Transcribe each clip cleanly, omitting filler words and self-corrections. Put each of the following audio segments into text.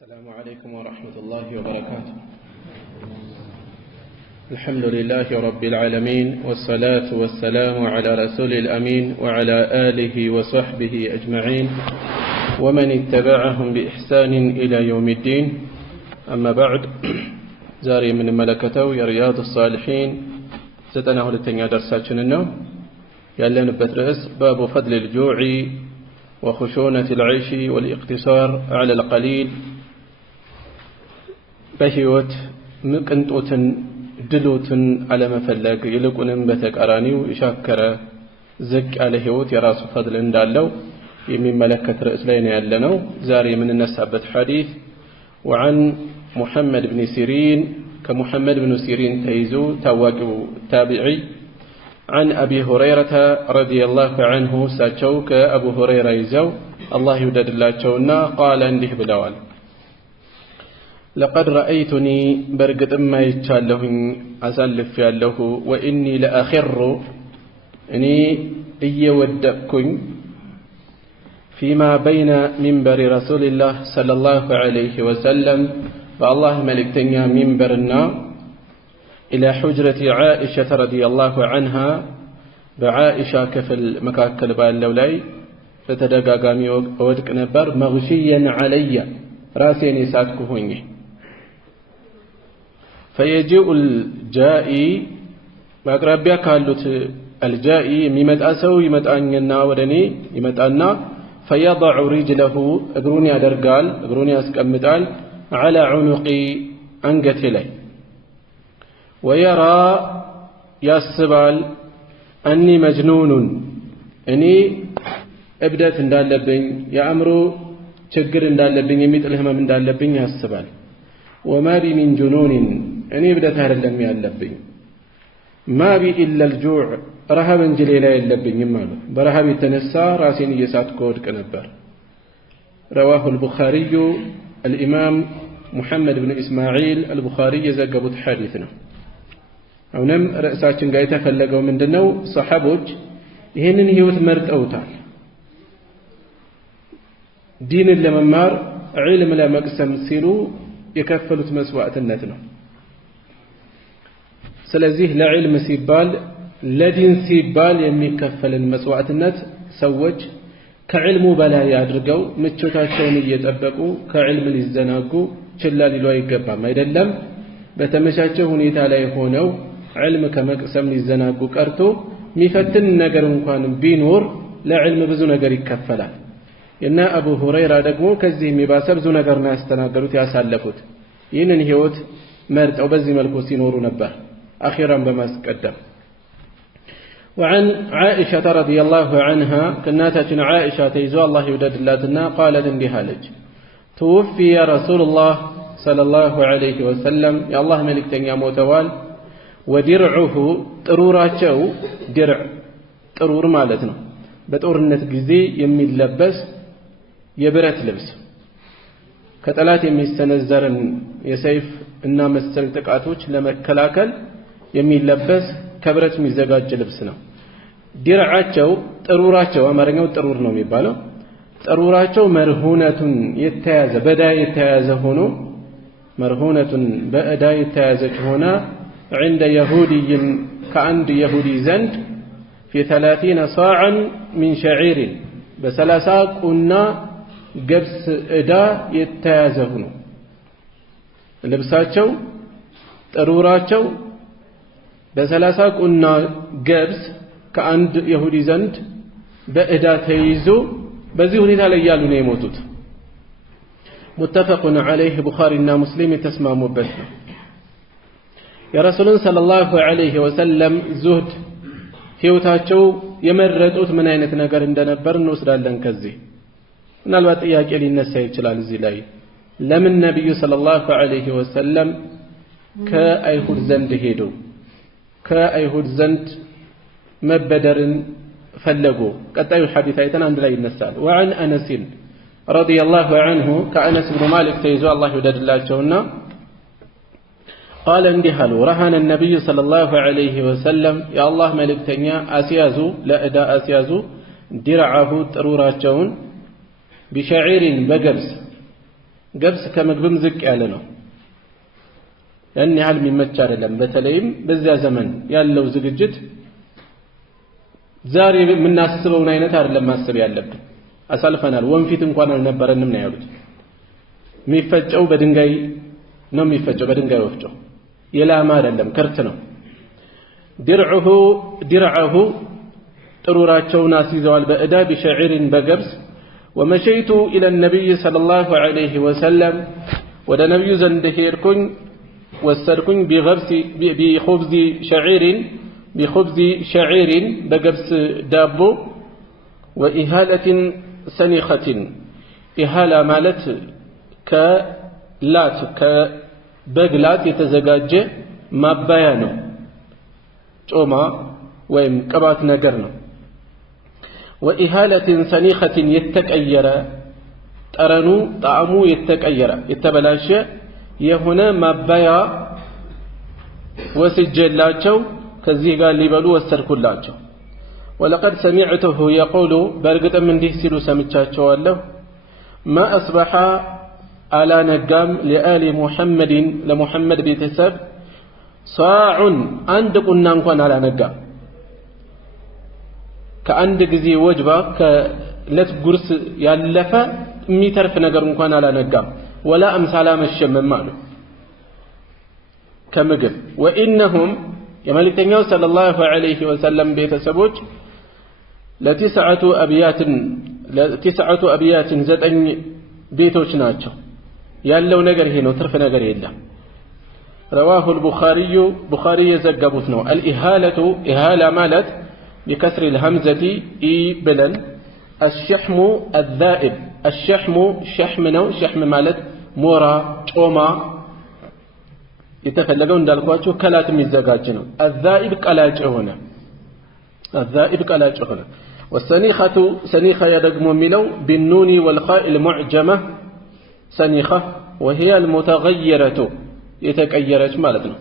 السلام عليكم ورحمة الله وبركاته. الحمد لله رب العالمين والصلاة والسلام على رسول الأمين وعلى آله وصحبه أجمعين ومن اتبعهم بإحسان إلى يوم الدين. أما بعد، زاري من ملكته يا رياض الصالحين ستناه للتنيا درساتنا يالين بترأس باب فضل الجوع وخشونة العيش والاقتصار على القليل. بهيوت مقنطوتن دلوتن على مفلق يلقونن بتقرانيو يشاكر زق على هيوت يراس فضل እንዳለው የሚመለከት ርዕስ ላይ ነው ያለነው። ዛሬ የምንነሳበት ሐዲስ وعن محمد بن سيرين كمحمد بن سيرين تيزو تواقع تابعي عن أبي هريرة رضي الله عنه ساتشوك أبو هريرة يزو الله يودد الله تشونا قال انده بلوال لقد رأيتني برقد ما يتشاله أسلف ياله وإني لأخر إني إيودكن فيما بين منبر رسول الله صلى الله عليه وسلم فالله ملكتنيا منبرنا إلى حجرة عائشة رضي الله عنها بعائشة كفل مكاكل باللولاي فتدقاقامي ودك نبر مغشيا علي راسيني ساتكهوني فيجيء الجائي بأقربيا كالوت الجائي ممتأسو يمتأننا ودني يمتأنا فيضع رجله اقروني أدرقال اقروني أسكمتال على عنقي أنقت لي ويرى ياسبال أني مجنون أني ابدأت اندالبين يا أمرو تشجر اندالبين يميت الهمم اندالبين ياسبال وما بي من جنون أني ابدأت هرلم يالبين ما بي إلا الجوع رهبا جليلا يالبين يمالو برهب التنسى راسين يسات كود كنبر. رواه البخاري الإمام محمد بن إسماعيل البخاري يزقبت حديثنا. አሁንም ርዕሳችን ጋር የተፈለገው ምንድነው? ሰሃቦች ይሄንን ህይወት መርጠውታል። ዲንን ለመማር ዒልም ለመቅሰም ሲሉ የከፈሉት መስዋዕትነት ነው። ስለዚህ ለዒልም ሲባል ለዲን ሲባል የሚከፈልን መስዋዕትነት ሰዎች ከዕልሙ በላይ አድርገው ምቾታቸውን እየጠበቁ ከዕልም ሊዘናጉ ችላ ሊሉ አይገባም። አይደለም በተመቻቸው ሁኔታ ላይ ሆነው علم كما قسم للزناق قرتو ميفتن نجر እንኳን ቢኖር ለዕልም ብዙ ነገር ይከፈላል። እና አቡ ሁረይራ ደግሞ ከዚህ የሚባሰ ብዙ ነገር ነው ያስተናገሩት ያሳለፉት። ይህንን ህይወት መርጠው በዚህ መልኩ ሲኖሩ ነበር አኺራን በማስቀደም። وعن عائشة رضي الله عنها كناتنا عائشة تيزو الله يودد لاتنا قالت اندهالج توفي رسول الله صلى الله عليه وسلم يا الله ملك تنيا موتوال ودرعه ጥሩራቸው درع ጥሩር ማለት ነው በጦርነት ጊዜ የሚለበስ የብረት ልብስ ከጠላት የሚሰነዘርን የሰይፍ እና መሰል ጥቃቶች ለመከላከል የሚለበስ ከብረት የሚዘጋጅ ልብስ ነው። ድርዓቸው ጥሩራቸው አማርኛው ጥሩር ነው የሚባለው ጥሩራቸው መርሁነቱን የተያዘ በዳ የተያዘ ሆኖ መርሁነቱን በእዳ የተያዘች ሆና عند يهودي كأند يهودي زند في 30 صاعا من شعير بثلاثة قلنا قبس إدا يتيازهن لبساتشو تروراتشو بثلاثة قلنا قبس كأند يهودي زند بإدا تيزو بزيهن تاليالون يموتوت. متفق عليه بخارينا مسلم تسمى مبثنا. يا رسول الله صلى الله عليه وسلم زهد ህይወታቸው የመረጡት ምን አይነት ነገር እንደነበር እንወስዳለን ከዚህ። ምናልባት ጥያቄ ሊነሳ ይችላል እዚህ ላይ ለምን ነብዩ ሰለላሁ ዐለይሂ ወሰለም ከአይሁድ ዘንድ ሄዱ? ከአይሁድ ዘንድ መበደርን ፈለጉ? ቀጣዩ ሐዲስ አይተን አንድ ላይ ይነሳል። وعن انس رضي الله عنه كأنس بن مالك تيزو الله يوددلاቸውና قال اندهالو رهن النبي صلى الله عليه وسلم يا الله ملكتنيا أسيازو لا أداء أسيازو درعه تروراتشون بشعير بقبس ገብስ ከምግብም ዝቅ ያለ ነው ያን ያህል የሚመች አይደለም በተለይም በዚያ ዘመን ያለው ዝግጅት ዛሬ የምናስበውን አይነት አይደለም ማሰብ ያለብን አሳልፈናል ወንፊት እንኳን አልነበረንም ነው ያሉት የሚፈጨው በድንጋይ ነው የሚፈጨው በድንጋይ ወፍጮ የላማ አይደለም ከርት ነው ድርዐሁ ጥሩራቸውን አስይዘዋል በእዳ بشعير በገብስ ومشيت إلى النبي صلى الله عليه وسلم ወደ ነብዩ ዘንድ ሄድኩኝ ወሰድኩኝ بخبز شعير بقبس دابو وإهالة سنيخة إهالة مالت كلات كبقلات يتزقاج مبايانو توما ويم كبات نقرنو وإهالة سنيخة يتكأير ترنو طعمو يتكأير يتبلاش يهنا مبايا وسجلاتشو كذي قال لي بلو وستركلاቸው ولقد سمعته يقول برقت من دي سيلو سمعتاቸው አለው ما أصبح على نقام لآل محمد لمحمد بيتسب صاع عند قلنا እንኳን على نقام ከአንድ ጊዜ ወጅባ ከለት ጉርስ ያለፈ የሚተርፍ ነገር እንኳን على نقام ولا امثال መሸመም አሉ ከምግብ وانهم የመልእክተኛው ሰለላሁ ዐለይሂ ወሰለም ቤተሰቦች ለትስዓቱ አብያትን 9 ቤቶች ናቸው ያለው ነገር ይሄ ነው ትርፍ ነገር የለም رواه البخاري بخاري يزغبوت ነው الإهالة إهالة ማለት بكسر الهمزة إي بلن الشحم الذائب الشحم شحم ነው شحم ማለት ሞራ ጮማ የተፈለገው እንዳልኳችሁ ከላት የሚዘጋጅ ነው الذائب ቀላጭ ሆነ والسنيخة سنيخة يدغم የሚለው بالنون والخاء المعجمة سنيخة وهي المتغيرة የተቀየረች ማለት ነው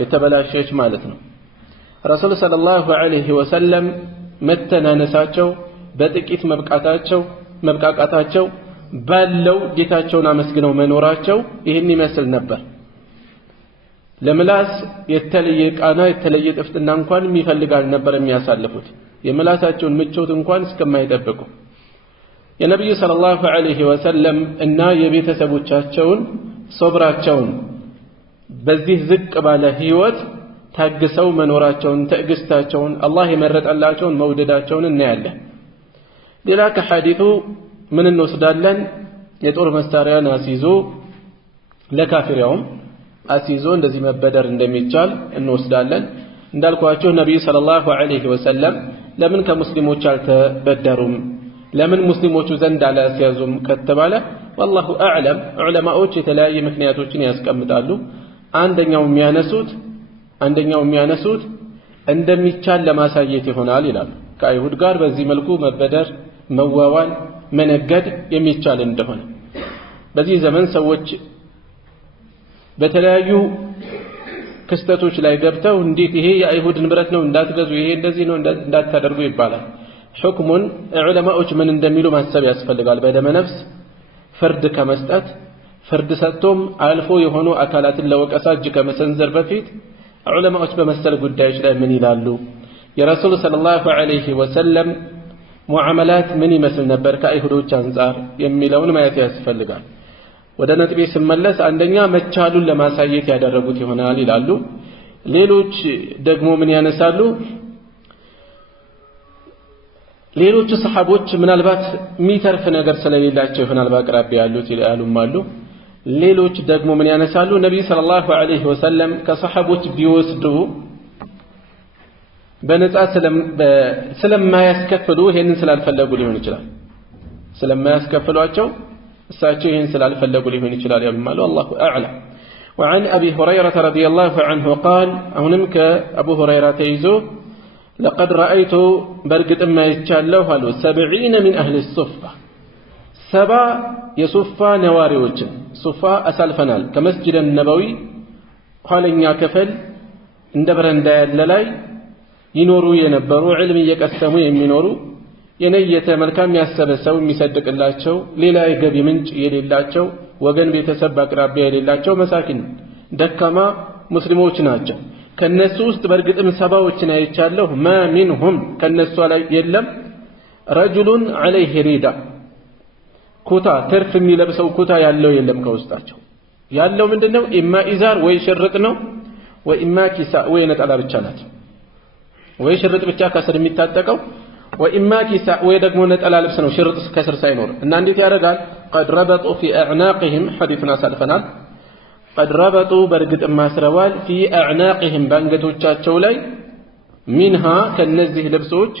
የተበላሸች ማለት ነው ረሱል ሰለላሁ ዐለይሂ ወሰለም መተናነሳቸው በጥቂት መብቃቃታቸው ባለው ጌታቸውን አመስግነው መኖራቸው ይህን ይመስል ነበር ለምላስ የተለየ ቃና የተለየ ጥፍጥና እንኳን የሚፈልጋል ነበር የሚያሳልፉት የምላሳቸውን ምቾት እንኳን እስከማይጠብቁ የነብዩ ሰለላሁ ዐለይሂ ወሰለም እና የቤተሰቦቻቸውን ሶብራቸውን በዚህ ዝቅ ባለ ህይወት ታግሰው መኖራቸውን ትዕግስታቸውን አላህ የመረጠላቸውን መውደዳቸውን እናያለን ሌላ ከሐዲሱ ምን እንወስዳለን የጦር መሳሪያን አስይዞ ለካፊራውም አስይዞ እንደዚህ መበደር እንደሚቻል እንወስዳለን እንዳልኳችሁ ነብዩ ሰለላሁ ዐለይሂ ወሰለም ለምን ከሙስሊሞች አልተበደሩም ለምን ሙስሊሞቹ ዘንድ አላስያዙም ከተባለ والله اعلم ዑለማዎች የተለያየ ምክንያቶችን ያስቀምጣሉ አንደኛው የሚያነሱት እንደሚቻል ለማሳየት ይሆናል ይላሉ ከአይሁድ ጋር በዚህ መልኩ መበደር መዋዋል መነገድ የሚቻል እንደሆነ በዚህ ዘመን ሰዎች በተለያዩ ክስተቶች ላይ ገብተው እንዴት ይሄ የአይሁድ ንብረት ነው እንዳትገዙ ይሄ እንደዚህ ነው እንዳታደርጉ ይባላል ሁክሙን ዑለማዎች ምን እንደሚሉ ማሰብ ያስፈልጋል በደመ ነፍስ ፍርድ ከመስጠት ፍርድ ሰጥቶም አልፎ የሆኑ አካላትን ለወቀሳ እጅ ከመሰንዘር በፊት ዑለማዎች በመሰል ጉዳዮች ላይ ምን ይላሉ የረሱል ሰለላሁ ዐለይሂ ወሰለም ሙዓመላት ምን ይመስል ነበር ከአይሁዶች አንፃር የሚለውን ማየት ያስፈልጋል ወደ ነጥቤ ስመለስ አንደኛ መቻሉን ለማሳየት ያደረጉት ይሆናል ይላሉ ሌሎች ደግሞ ምን ያነሳሉ ሌሎች ሰሃቦች ምናልባት የሚተርፍ ነገር ስለሌላቸው ይሆናል በአቅራቢያ ያሉት ይላሉም አሉ ሌሎች ደግሞ ምን ያነሳሉ ነብዩ ሰለላሁ ዐለይሂ ወሰለም ከሰሃቦች ቢወስዱ በነፃ ስለማያስከፍሉ ይሄንን ስላልፈለጉ ሊሆን ይችላል ስለማያስከፍሏቸው እሳቸው ይሄን ስላልፈለጉ ሊሆን ይችላል ያሉማሉ الله اعلم وعن ابي هريره رضي الله عنه قال አሁንም ከአቡ ሁረይራ ተይዞ لقد رايت برغጥ ማይቻለው አሉ 70 من اهل الصفه 70 የሱፋ ነዋሪዎችን ሱፋ አሳልፈናል ከመስጂድ النبوي ኋለኛ ክፍል እንደ በረንዳ ያለ ላይ ይኖሩ የነበሩ ዒልም እየቀሰሙ የሚኖሩ የነየተ መልካም ያሰበ ሰው የሚሰድቅላቸው ሌላ የገቢ ምንጭ የሌላቸው ወገን ቤተሰብ በአቅራቢያ የሌላቸው መሳኪን ደካማ ሙስሊሞች ናቸው። ከነሱ ውስጥ በእርግጥም ሰባዎችን አይቻለሁ ማ ሚንሁም ከነሱ ላይ የለም ረጁሉን ዐለይሂ ሪዳ ኩታ ትርፍ የሚለብሰው ኩታ ያለው የለም ከውስጣቸው ያለው ምንድነው ኢማ ኢዛር ወይ ሽርጥ ነው ወይ ኢማ ኪሳ ወይ ነጠላ ብቻ ናት ወይ ሽርጥ ብቻ ከስር የሚታጠቀው ወይ ኢማ ኪሳ ወይ ደግሞ ነጠላ ልብስ ነው ሽርጥ ከስር ሳይኖር እና እንዴት ያደርጋል قد ربطوا في اعناقهم حديثنا سلفنا قد ربطوا برغጥ ማስረዋል في اعناقهم ባንገቶቻቸው ላይ منها ከነዚህ ልብሶች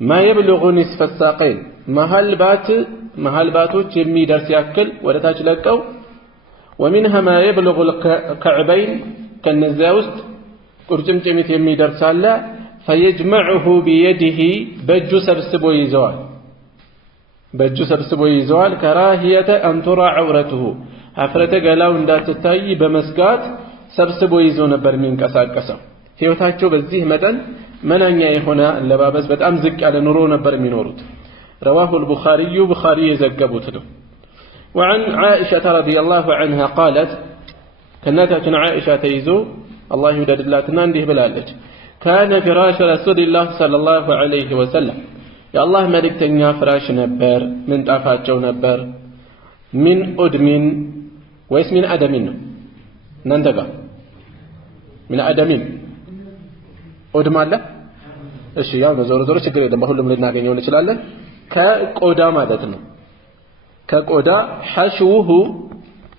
ما يبلغ نصف الساقين መሃልባቶች የሚደርስ ያክል ወደታች ለቀው ومنها ما يبلغ الكعبين ከነዚያ ውስጥ ቁርጭምጭሚት የሚደርስ አለ فيجمعه بيده በእጁ ሰብስቦ ይዘዋል كراهية أن ترى عورته ሀፍረተ ገላው እንዳትታይ በመስጋት ሰብስቦ ይዞ ነበር የሚንቀሳቀሰው ህይወታቸው በዚህ መጠን መናኛ የሆነ ለባበስ በጣም ዝቅ ያለ ኑሮ ነበር የሚኖሩት رواه البخاري بخاري يዘገቡት ነው وعن عائشة رضي الله عنها قالت كناتنا عائشة تيزو الله يوددلاتنا እንዲህ ብላለች كان فراش رسول الله صلى الله عليه وسلم يا الله መልእክተኛ ፍራሽ ነበር ምንጣፋቸው ነበር من أدم ወይስ من أدم ነው እናንተ ጋር من أدم ኦድም አለ እሺ ያው ዞሮ ችግር የለም በሁሉም ልናገኘው እንችላለን ከቆዳ ማለት ነው ከቆዳ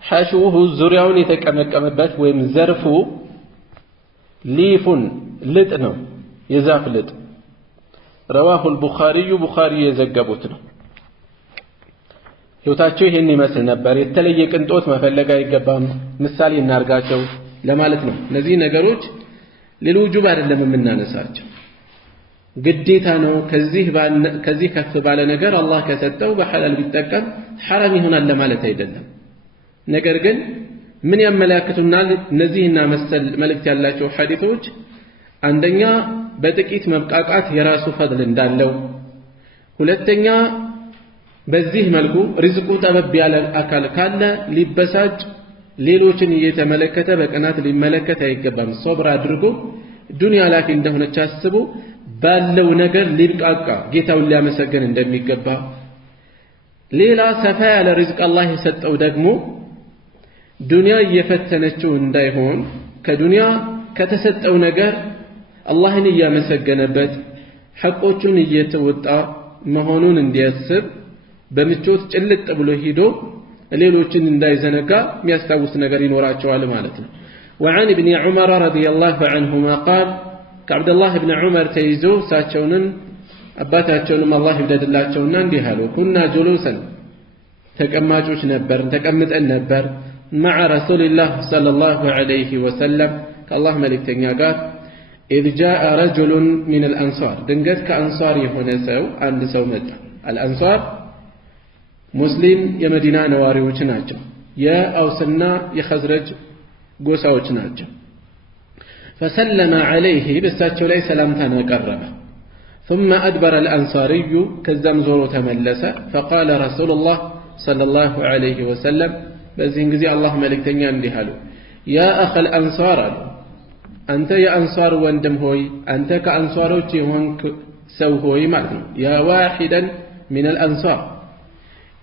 ሐሽውሁ ዙሪያውን የተቀመቀመበት ወይም ዘርፉ ሊፉን ልጥ ነው የዛፍ ልጥ رواه البخاري بخاري የዘገቡት ነው ህይወታቸው ይሄን ይመስል ነበር የተለየ ቅንጦት መፈለግ አይገባም ምሳሌ እናርጋቸው ለማለት ነው እነዚህ ነገሮች ለልውጁብ አይደለም የምናነሳቸው ግዴታ ነው ከዚህ ከፍ ባለ ነገር አላህ ከሰጠው በሐላል ቢጠቀም حرام ይሆናል ለማለት አይደለም ነገር ግን ምን ያመላክቱናል እነዚህና መሰል መልእክት ያላቸው ሐዲሶች አንደኛ በጥቂት መብቃቃት የራሱ ፈድል እንዳለው ሁለተኛ በዚህ መልኩ ሪዝቁ ጠበብ ያለ አካል ካለ ሊበሳጭ ሌሎችን እየተመለከተ በቀናት ሊመለከት አይገባም ሶብር አድርጎ ዱንያ ላይ እንደሆነች አስቦ ባለው ነገር ሊብቃቃ ጌታውን ሊያመሰግን እንደሚገባ ሌላ ሰፋ ያለ ሪዝቅ አላህ የሰጠው ደግሞ ዱንያ እየፈተነችው እንዳይሆን ከዱንያ ከተሰጠው ነገር አላህን እያመሰገነበት ሐቆቹን እየተወጣ መሆኑን እንዲያስብ በምቾት ጭልጥ ብሎ ሄዶ ሌሎችን እንዳይዘነጋ የሚያስታውስ ነገር ይኖራቸዋል ማለት ነው وعن ابن عمر رضي الله عنهما قال كعبد الله بن عمر تيزو ساچونن አባታቸውንም አላህ ይወደድላቸውና እንዲህ አሉ ኩና ጁሉሰን ተቀማጮች ነበር ተቀምጠን ነበር مع رسول الله صلى الله عليه وسلم كالله መልእክተኛ ጋር إذ جاء رجل من الأنصار ድንገት ከአንሷር የሆነ ሰው አንድ ሰው መጣ الأنصار ሙስሊም የመዲና ነዋሪዎች ናቸው የአውስና የኸዝረጅ ጎሳዎች ናቸው فسلم عليه በሳቸው ላይ ሰላምታን አቀረበ ثم أدبر الأنصاري كزم زورو تملس فقال رسول الله صلى الله عليه وسلم بزين جزي الله ملكتني عندي هالو يا أخ الأنصار أنت يا أنصار واندم هوي أنت كأنصاروتي هونك سو هوي معلم يا واحدا من الأنصار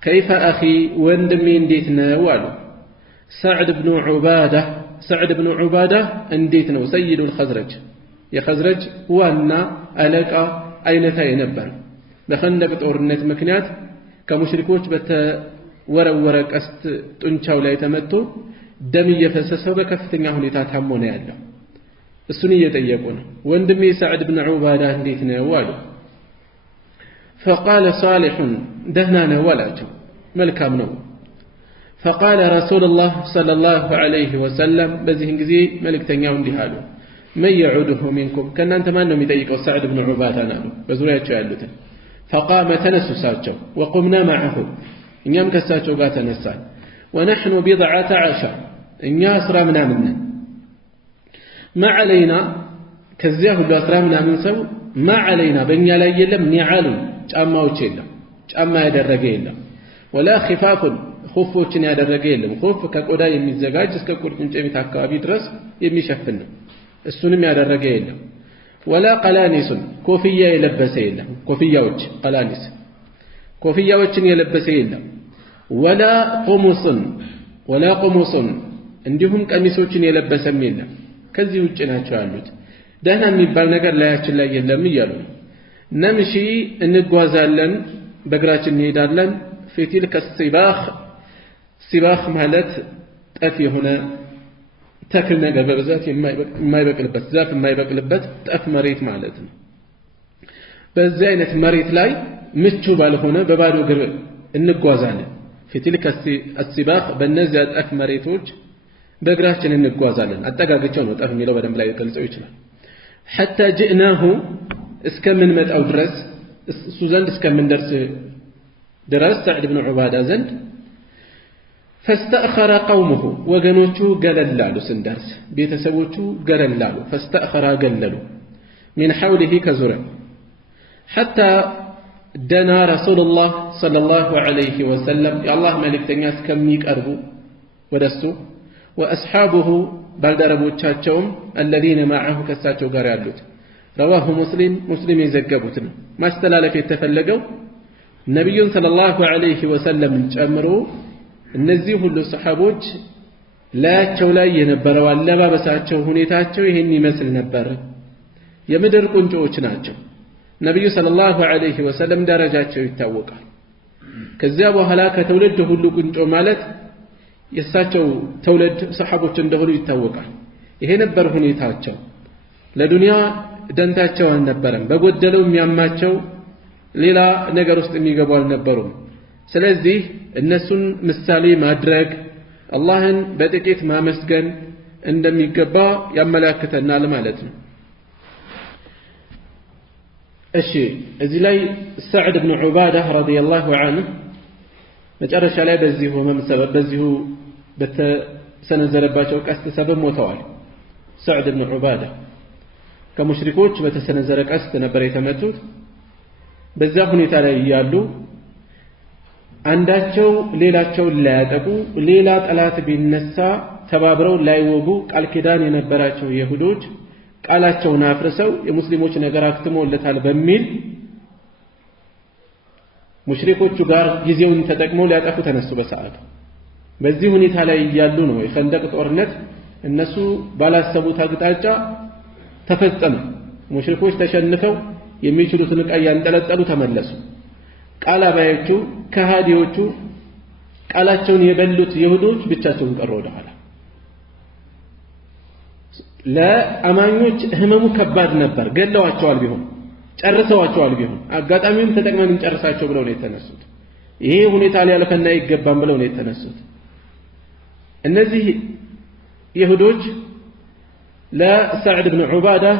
كيف أخي واندمي انديتنا والو سعد بن عبادة انديتنا سيد الخزرج يا خزرج وانا ألك አይነታይ ነበር በኸንደቅ ጦርነት ምክንያት ከሙሽሪኮች በተወረወረ ቀስት ጡንቻው ላይ ተመቶ ደም እየፈሰሰው በከፍተኛ ሁኔታ ታሞ ነው ያለው እሱን እየጠየቁ ነው ወንድሜ ሰዕድ ብን ዑባዳ እንዴት ነው አሉ فقال صالح دهنا ነው አላቸው መልካም ነው فقال رسول الله صلى الله عليه وسلم በዚህን ጊዜ መልእክተኛው እንዲህ አሉ من يعوده منكم كان أنت ما أنهم يتيقوا سعد بن عبادة نالو بزرية شعالته فقام تنسو ساتشو وقمنا معه إن يمك ساتشو قات نسال ونحن 17 إن ياسرى منا ما علينا كزيه اللي أسرى منا من سو ما علينا بن يلا يلم نعال جأما وشيلا جأما يدرق يلا ولا ኹፎችን ያደረገ የለም ኹፍ ከቆዳ የሚዘጋጅ እስከ ቁርጭምጭሚት አካባቢ ድረስ የሚሸፍን ነው እሱንም ያደረገ የለም ወላ ቀላኒሱን ኮፍያ የለበሰ የለም ኮፍያዎች ቀላኒስ ኮፍያዎችን የለበሰ የለም ወላ ቁሙስን እንዲሁም ቀሚሶችን የለበሰም የለም ከዚህ ውጭ ናቸው ያሉት ደህና የሚባል ነገር ላያችን ላይ የለም እያሉ ነምሺ እንጓዛለን በእግራችን እንሄዳለን ፊቲል ከሲባኽ ማለት ጠፍ የሆነ ተክል ነገር በብዛት የማይበቅልበት ዛፍ የማይበቅልበት ጠፍ መሬት ማለት ነው በዚህ አይነት መሬት ላይ ምቹ ባልሆነ በባዶ እግር እንጓዛለን ፊቲል ከሲባኽ በእነዚያ ጠፍ መሬቶች በእግራችን እንጓዛለን አጠጋግቸው ነው ጠፍ የሚለው በደንብ ላይ ገልጸው ይችላል حتى جئناه እስከምንመጣው ድረስ እሱ ዘንድ እስከምንደርስ ድረስ سعد بن عبادة ዘንድ فاستأخر قومه ወገኖቹ ገለላሉ ስንደርስ ቤተሰቦቹ ገለላሉ فاستأخر ገለሉ من حوله كزرع حتى دنا رسول الله صلى الله عليه وسلم يا الله ملكتኛ እስከሚቀርቡ ወደሱ واصحابه ባልደረቦቻቸውም الذين معه ከሳቸው ጋር ያሉት رواه مسلم يዘገቡት ነው ማስተላለፍ የተፈለገው ነብዩን ሰለላሁ ዐለይሂ ወሰለም ጨምሮ እነዚህ ሁሉ ሰሃቦች ላያቸው ላይ የነበረው አለባበሳቸው ሁኔታቸው ይሄን ይመስል ነበር የምድር ቁንጮች ናቸው ነብዩ ሰለላሁ ዐለይሂ ወሰለም ደረጃቸው ይታወቃል ከዚያ በኋላ ከተውልድ ሁሉ ቁንጮ ማለት የሳቸው ተውልድ ሰሃቦች እንደሆኑ ይታወቃል ይሄ ነበር ሁኔታቸው ለዱንያ ደንታቸው አልነበረም በጎደለው የሚያማቸው ሌላ ነገር ውስጥ የሚገቡ አልነበሩም ስለዚህ እነሱን ምሳሌ ማድረግ አላህን በጥቂት ማመስገን እንደሚገባ ያመላክተናል ማለት ነው እሺ እዚህ ላይ سعد بن عبادة رضي الله عنه መጨረሻ ላይ በዚሁ መምሰበብ በዚሁ በተሰነዘረባቸው ቀስት ሰበብ ሞተዋል سعد بن عبادة ከሙሽሪኮች በተሰነዘረ ቀስት ነበር የተመቱት በዛ ሁኔታ ላይ ያሉ አንዳቸው ሌላቸውን ላያጠቁ ሌላ ጠላት ቢነሳ ተባብረው ላይወጉ ቃል ኪዳን የነበራቸው ይሁዶች ቃላቸውን አፍርሰው የሙስሊሞች ነገር አክትሞለታል በሚል ሙሽሪኮቹ ጋር ጊዜውን ተጠቅመው ሊያጠፉ ተነሱ በሰዓቱ በዚህ ሁኔታ ላይ ያሉ ነው የኸንደቅ ጦርነት እነሱ ባላሰቡት አቅጣጫ ተፈጸመ ሙሽሪኮች ተሸንፈው የሚችሉትን ዕቃ ያንጠለጠሉ ተመለሱ ቃል አባዮቹ ከሃዲዎቹ ቃላቸውን የበሉት ይሁዶች ብቻቸውን ቀሩ ወደኋላ ለአማኞች ህመሙ ከባድ ነበር ገለዋቸዋል ቢሆን ጨርሰዋቸዋል ቢሆን አጋጣሚውን ተጠቅመን እንጨርሳቸው ብለው ነው የተነሱት ይሄ ሁኔታ ሊያልፈና ይገባም ብለው ነው የተነሱት እነዚህ ይሁዶች ለسعد بن عبادة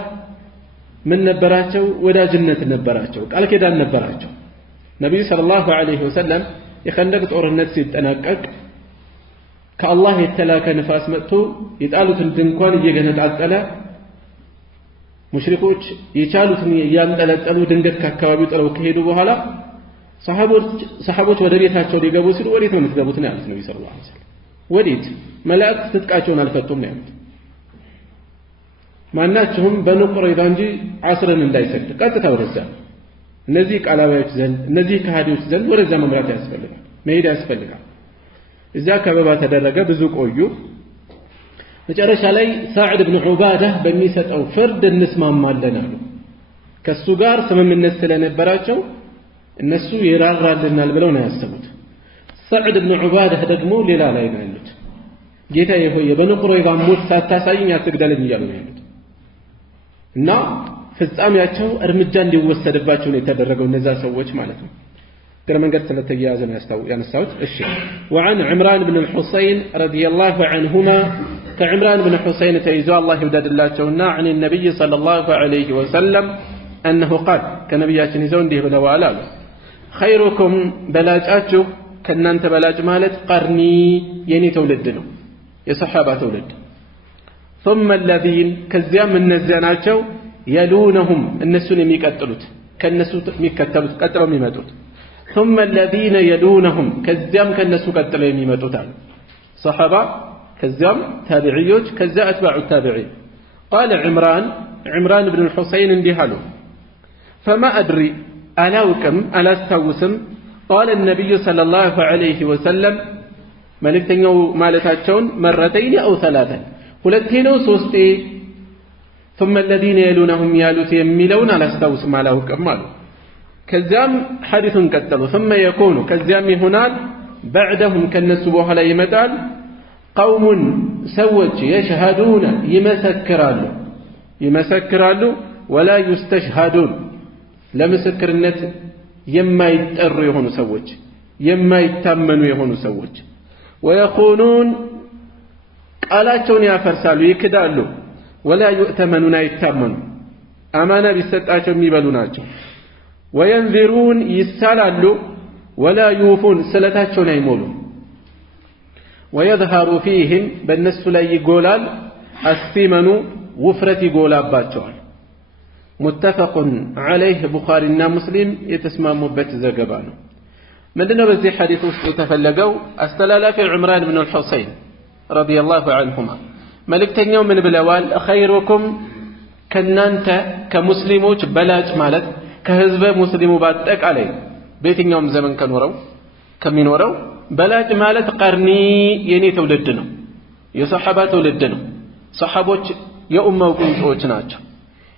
ምን ነበራቸው ወዳጅነት ነበራቸው ቃል ኪዳን ነበራቸው ነብዩ ሰለላሁ ዐለይሂ ወሰለም የኸንደቅ ጦርነት ሲጠናቀቅ ከአላህ የተላከ ንፋስ መጥቶ የጣሉትን ድንኳን እየገነጣጠለ ሙሽሪኮች የቻሉትን ያንጠለጠሉ ድንገት ከአካባቢው ጥለው ከሄዱ በኋላ ሰሃቦች ወደ ቤታቸው ሊገቡ ሲሉ ወዴት ነው የምትገቡት ነው ያሉት ነብዩ ሰለላሁ ዐለይሂ ወሰለም ወዴት መላእክት ትጥቃቸውን አልፈቱም ነው ያሉት ማናቸውም በኑቁረይዳ እንጂ ዓስርን እንዳይሰድ ቀጥታ ወደዛ እነዚህ ቃላባዮች ዘንድ እነዚህ ከሃዲዎች ዘንድ ወደዛ መምራት ያስፈልጋል መሄድ ያስፈልጋል እዛ ከበባ ተደረገ ብዙ ቆዩ መጨረሻ ላይ سعد بن عبادة በሚሰጠው ፍርድ እንስማማለን አሉ ከሱ ጋር ስምምነት ስለነበራቸው እነሱ ይራራልናል ብለው ነው ያሰቡት سعد بن عبادة ደግሞ ሌላ ላይ ነው ያሉት ጌታዬ ሆይ የበኑቁረይዳ ሞት ሳታሳይኝ አትግደለኝ እያሉ ነው ያሉት እና ፍጻሜያቸው እርምጃ እንዲወሰድባቸው ነው የተደረገው እነዛ ሰዎች ማለት ነው كما من قد تلتياز يعني الصوت الشيء وعن عمران بن الحسين رضي الله عنهما كعمران بن الحسين تيزو الله يودد الله تونا عن النبي صلى الله عليه وسلم أنه قال كنبياتنا زون ديه بلوالا خيركم بلاجاتو كنانت بلاج مالت قرني يعني تولدنا يا صحابة تولد ثم الذين كزيام من نزاناتو يلونهم النسون ميكتلوت كالنسو ميكتلوت قتلوا ميماتوت ثم الذين يلونهم كزيام كنسو قتلوا يميمتوتال صحابة كزيام تابعيوج كزا أتباع التابعين قال عمران بن الحسين اندهالو فما أدري ألاوكم ألا استوسم قال النبي صلى الله عليه وسلم ملكتنيو مالتاتشون مرتين أو ثلاثا ሁለቴን ነው ሶስቴ ثم الذين يلونهم ያሉት የሚለውን አላስታውስም አላውቅም አሉ ከዚያም ሐዲሱን ቀጠሉ ثم يكون ከዚያም ይሆናል بعدهم ከነሱ በኋላ ይመጣል قوم ሰዎች يشهدون ይመሰክራሉ ولا يستشهدون ለምስክርነት የማይጠሩ የሆኑ ሰዎች የማይታመኑ የሆኑ ሰዎች ويخونون ቃላቸውን ያፈርሳሉ ይክዳሉ ولا يؤتمنون አይታመኑ አማና ቢሰጣቸው የሚበሉ ናቸው وينذرون ይሳላሉ ولا يوفون ስለታቸውን አይሞሉም ويظهر فيهم በእነሱ ላይ ይጎላል الثمن ውፍረት ይጎላባቸዋል متفق عليه ቡኻሪና ሙስሊም የተስማሙበት ዘገባ ነው ምንድነው በዚህ ሐዲስ ውስጥ የተፈለገው አስተላላፊ ዑምራን ብን አልሁሰይን رضي الله عنهما ملكتنيو من بلوال خيركم كنانت كمسلموች በላጭ ማለት ከህዝበ ሙስሊሙ ባጠቅ አለይ በየትኛውም ዘመን ከሚኖረው በላጭ ማለት ቀርኒ የኔ ትውልድ ነው የሷሐባ ትውልድ ነው ሷሐቦች የኡማው ቁንጮች ናቸው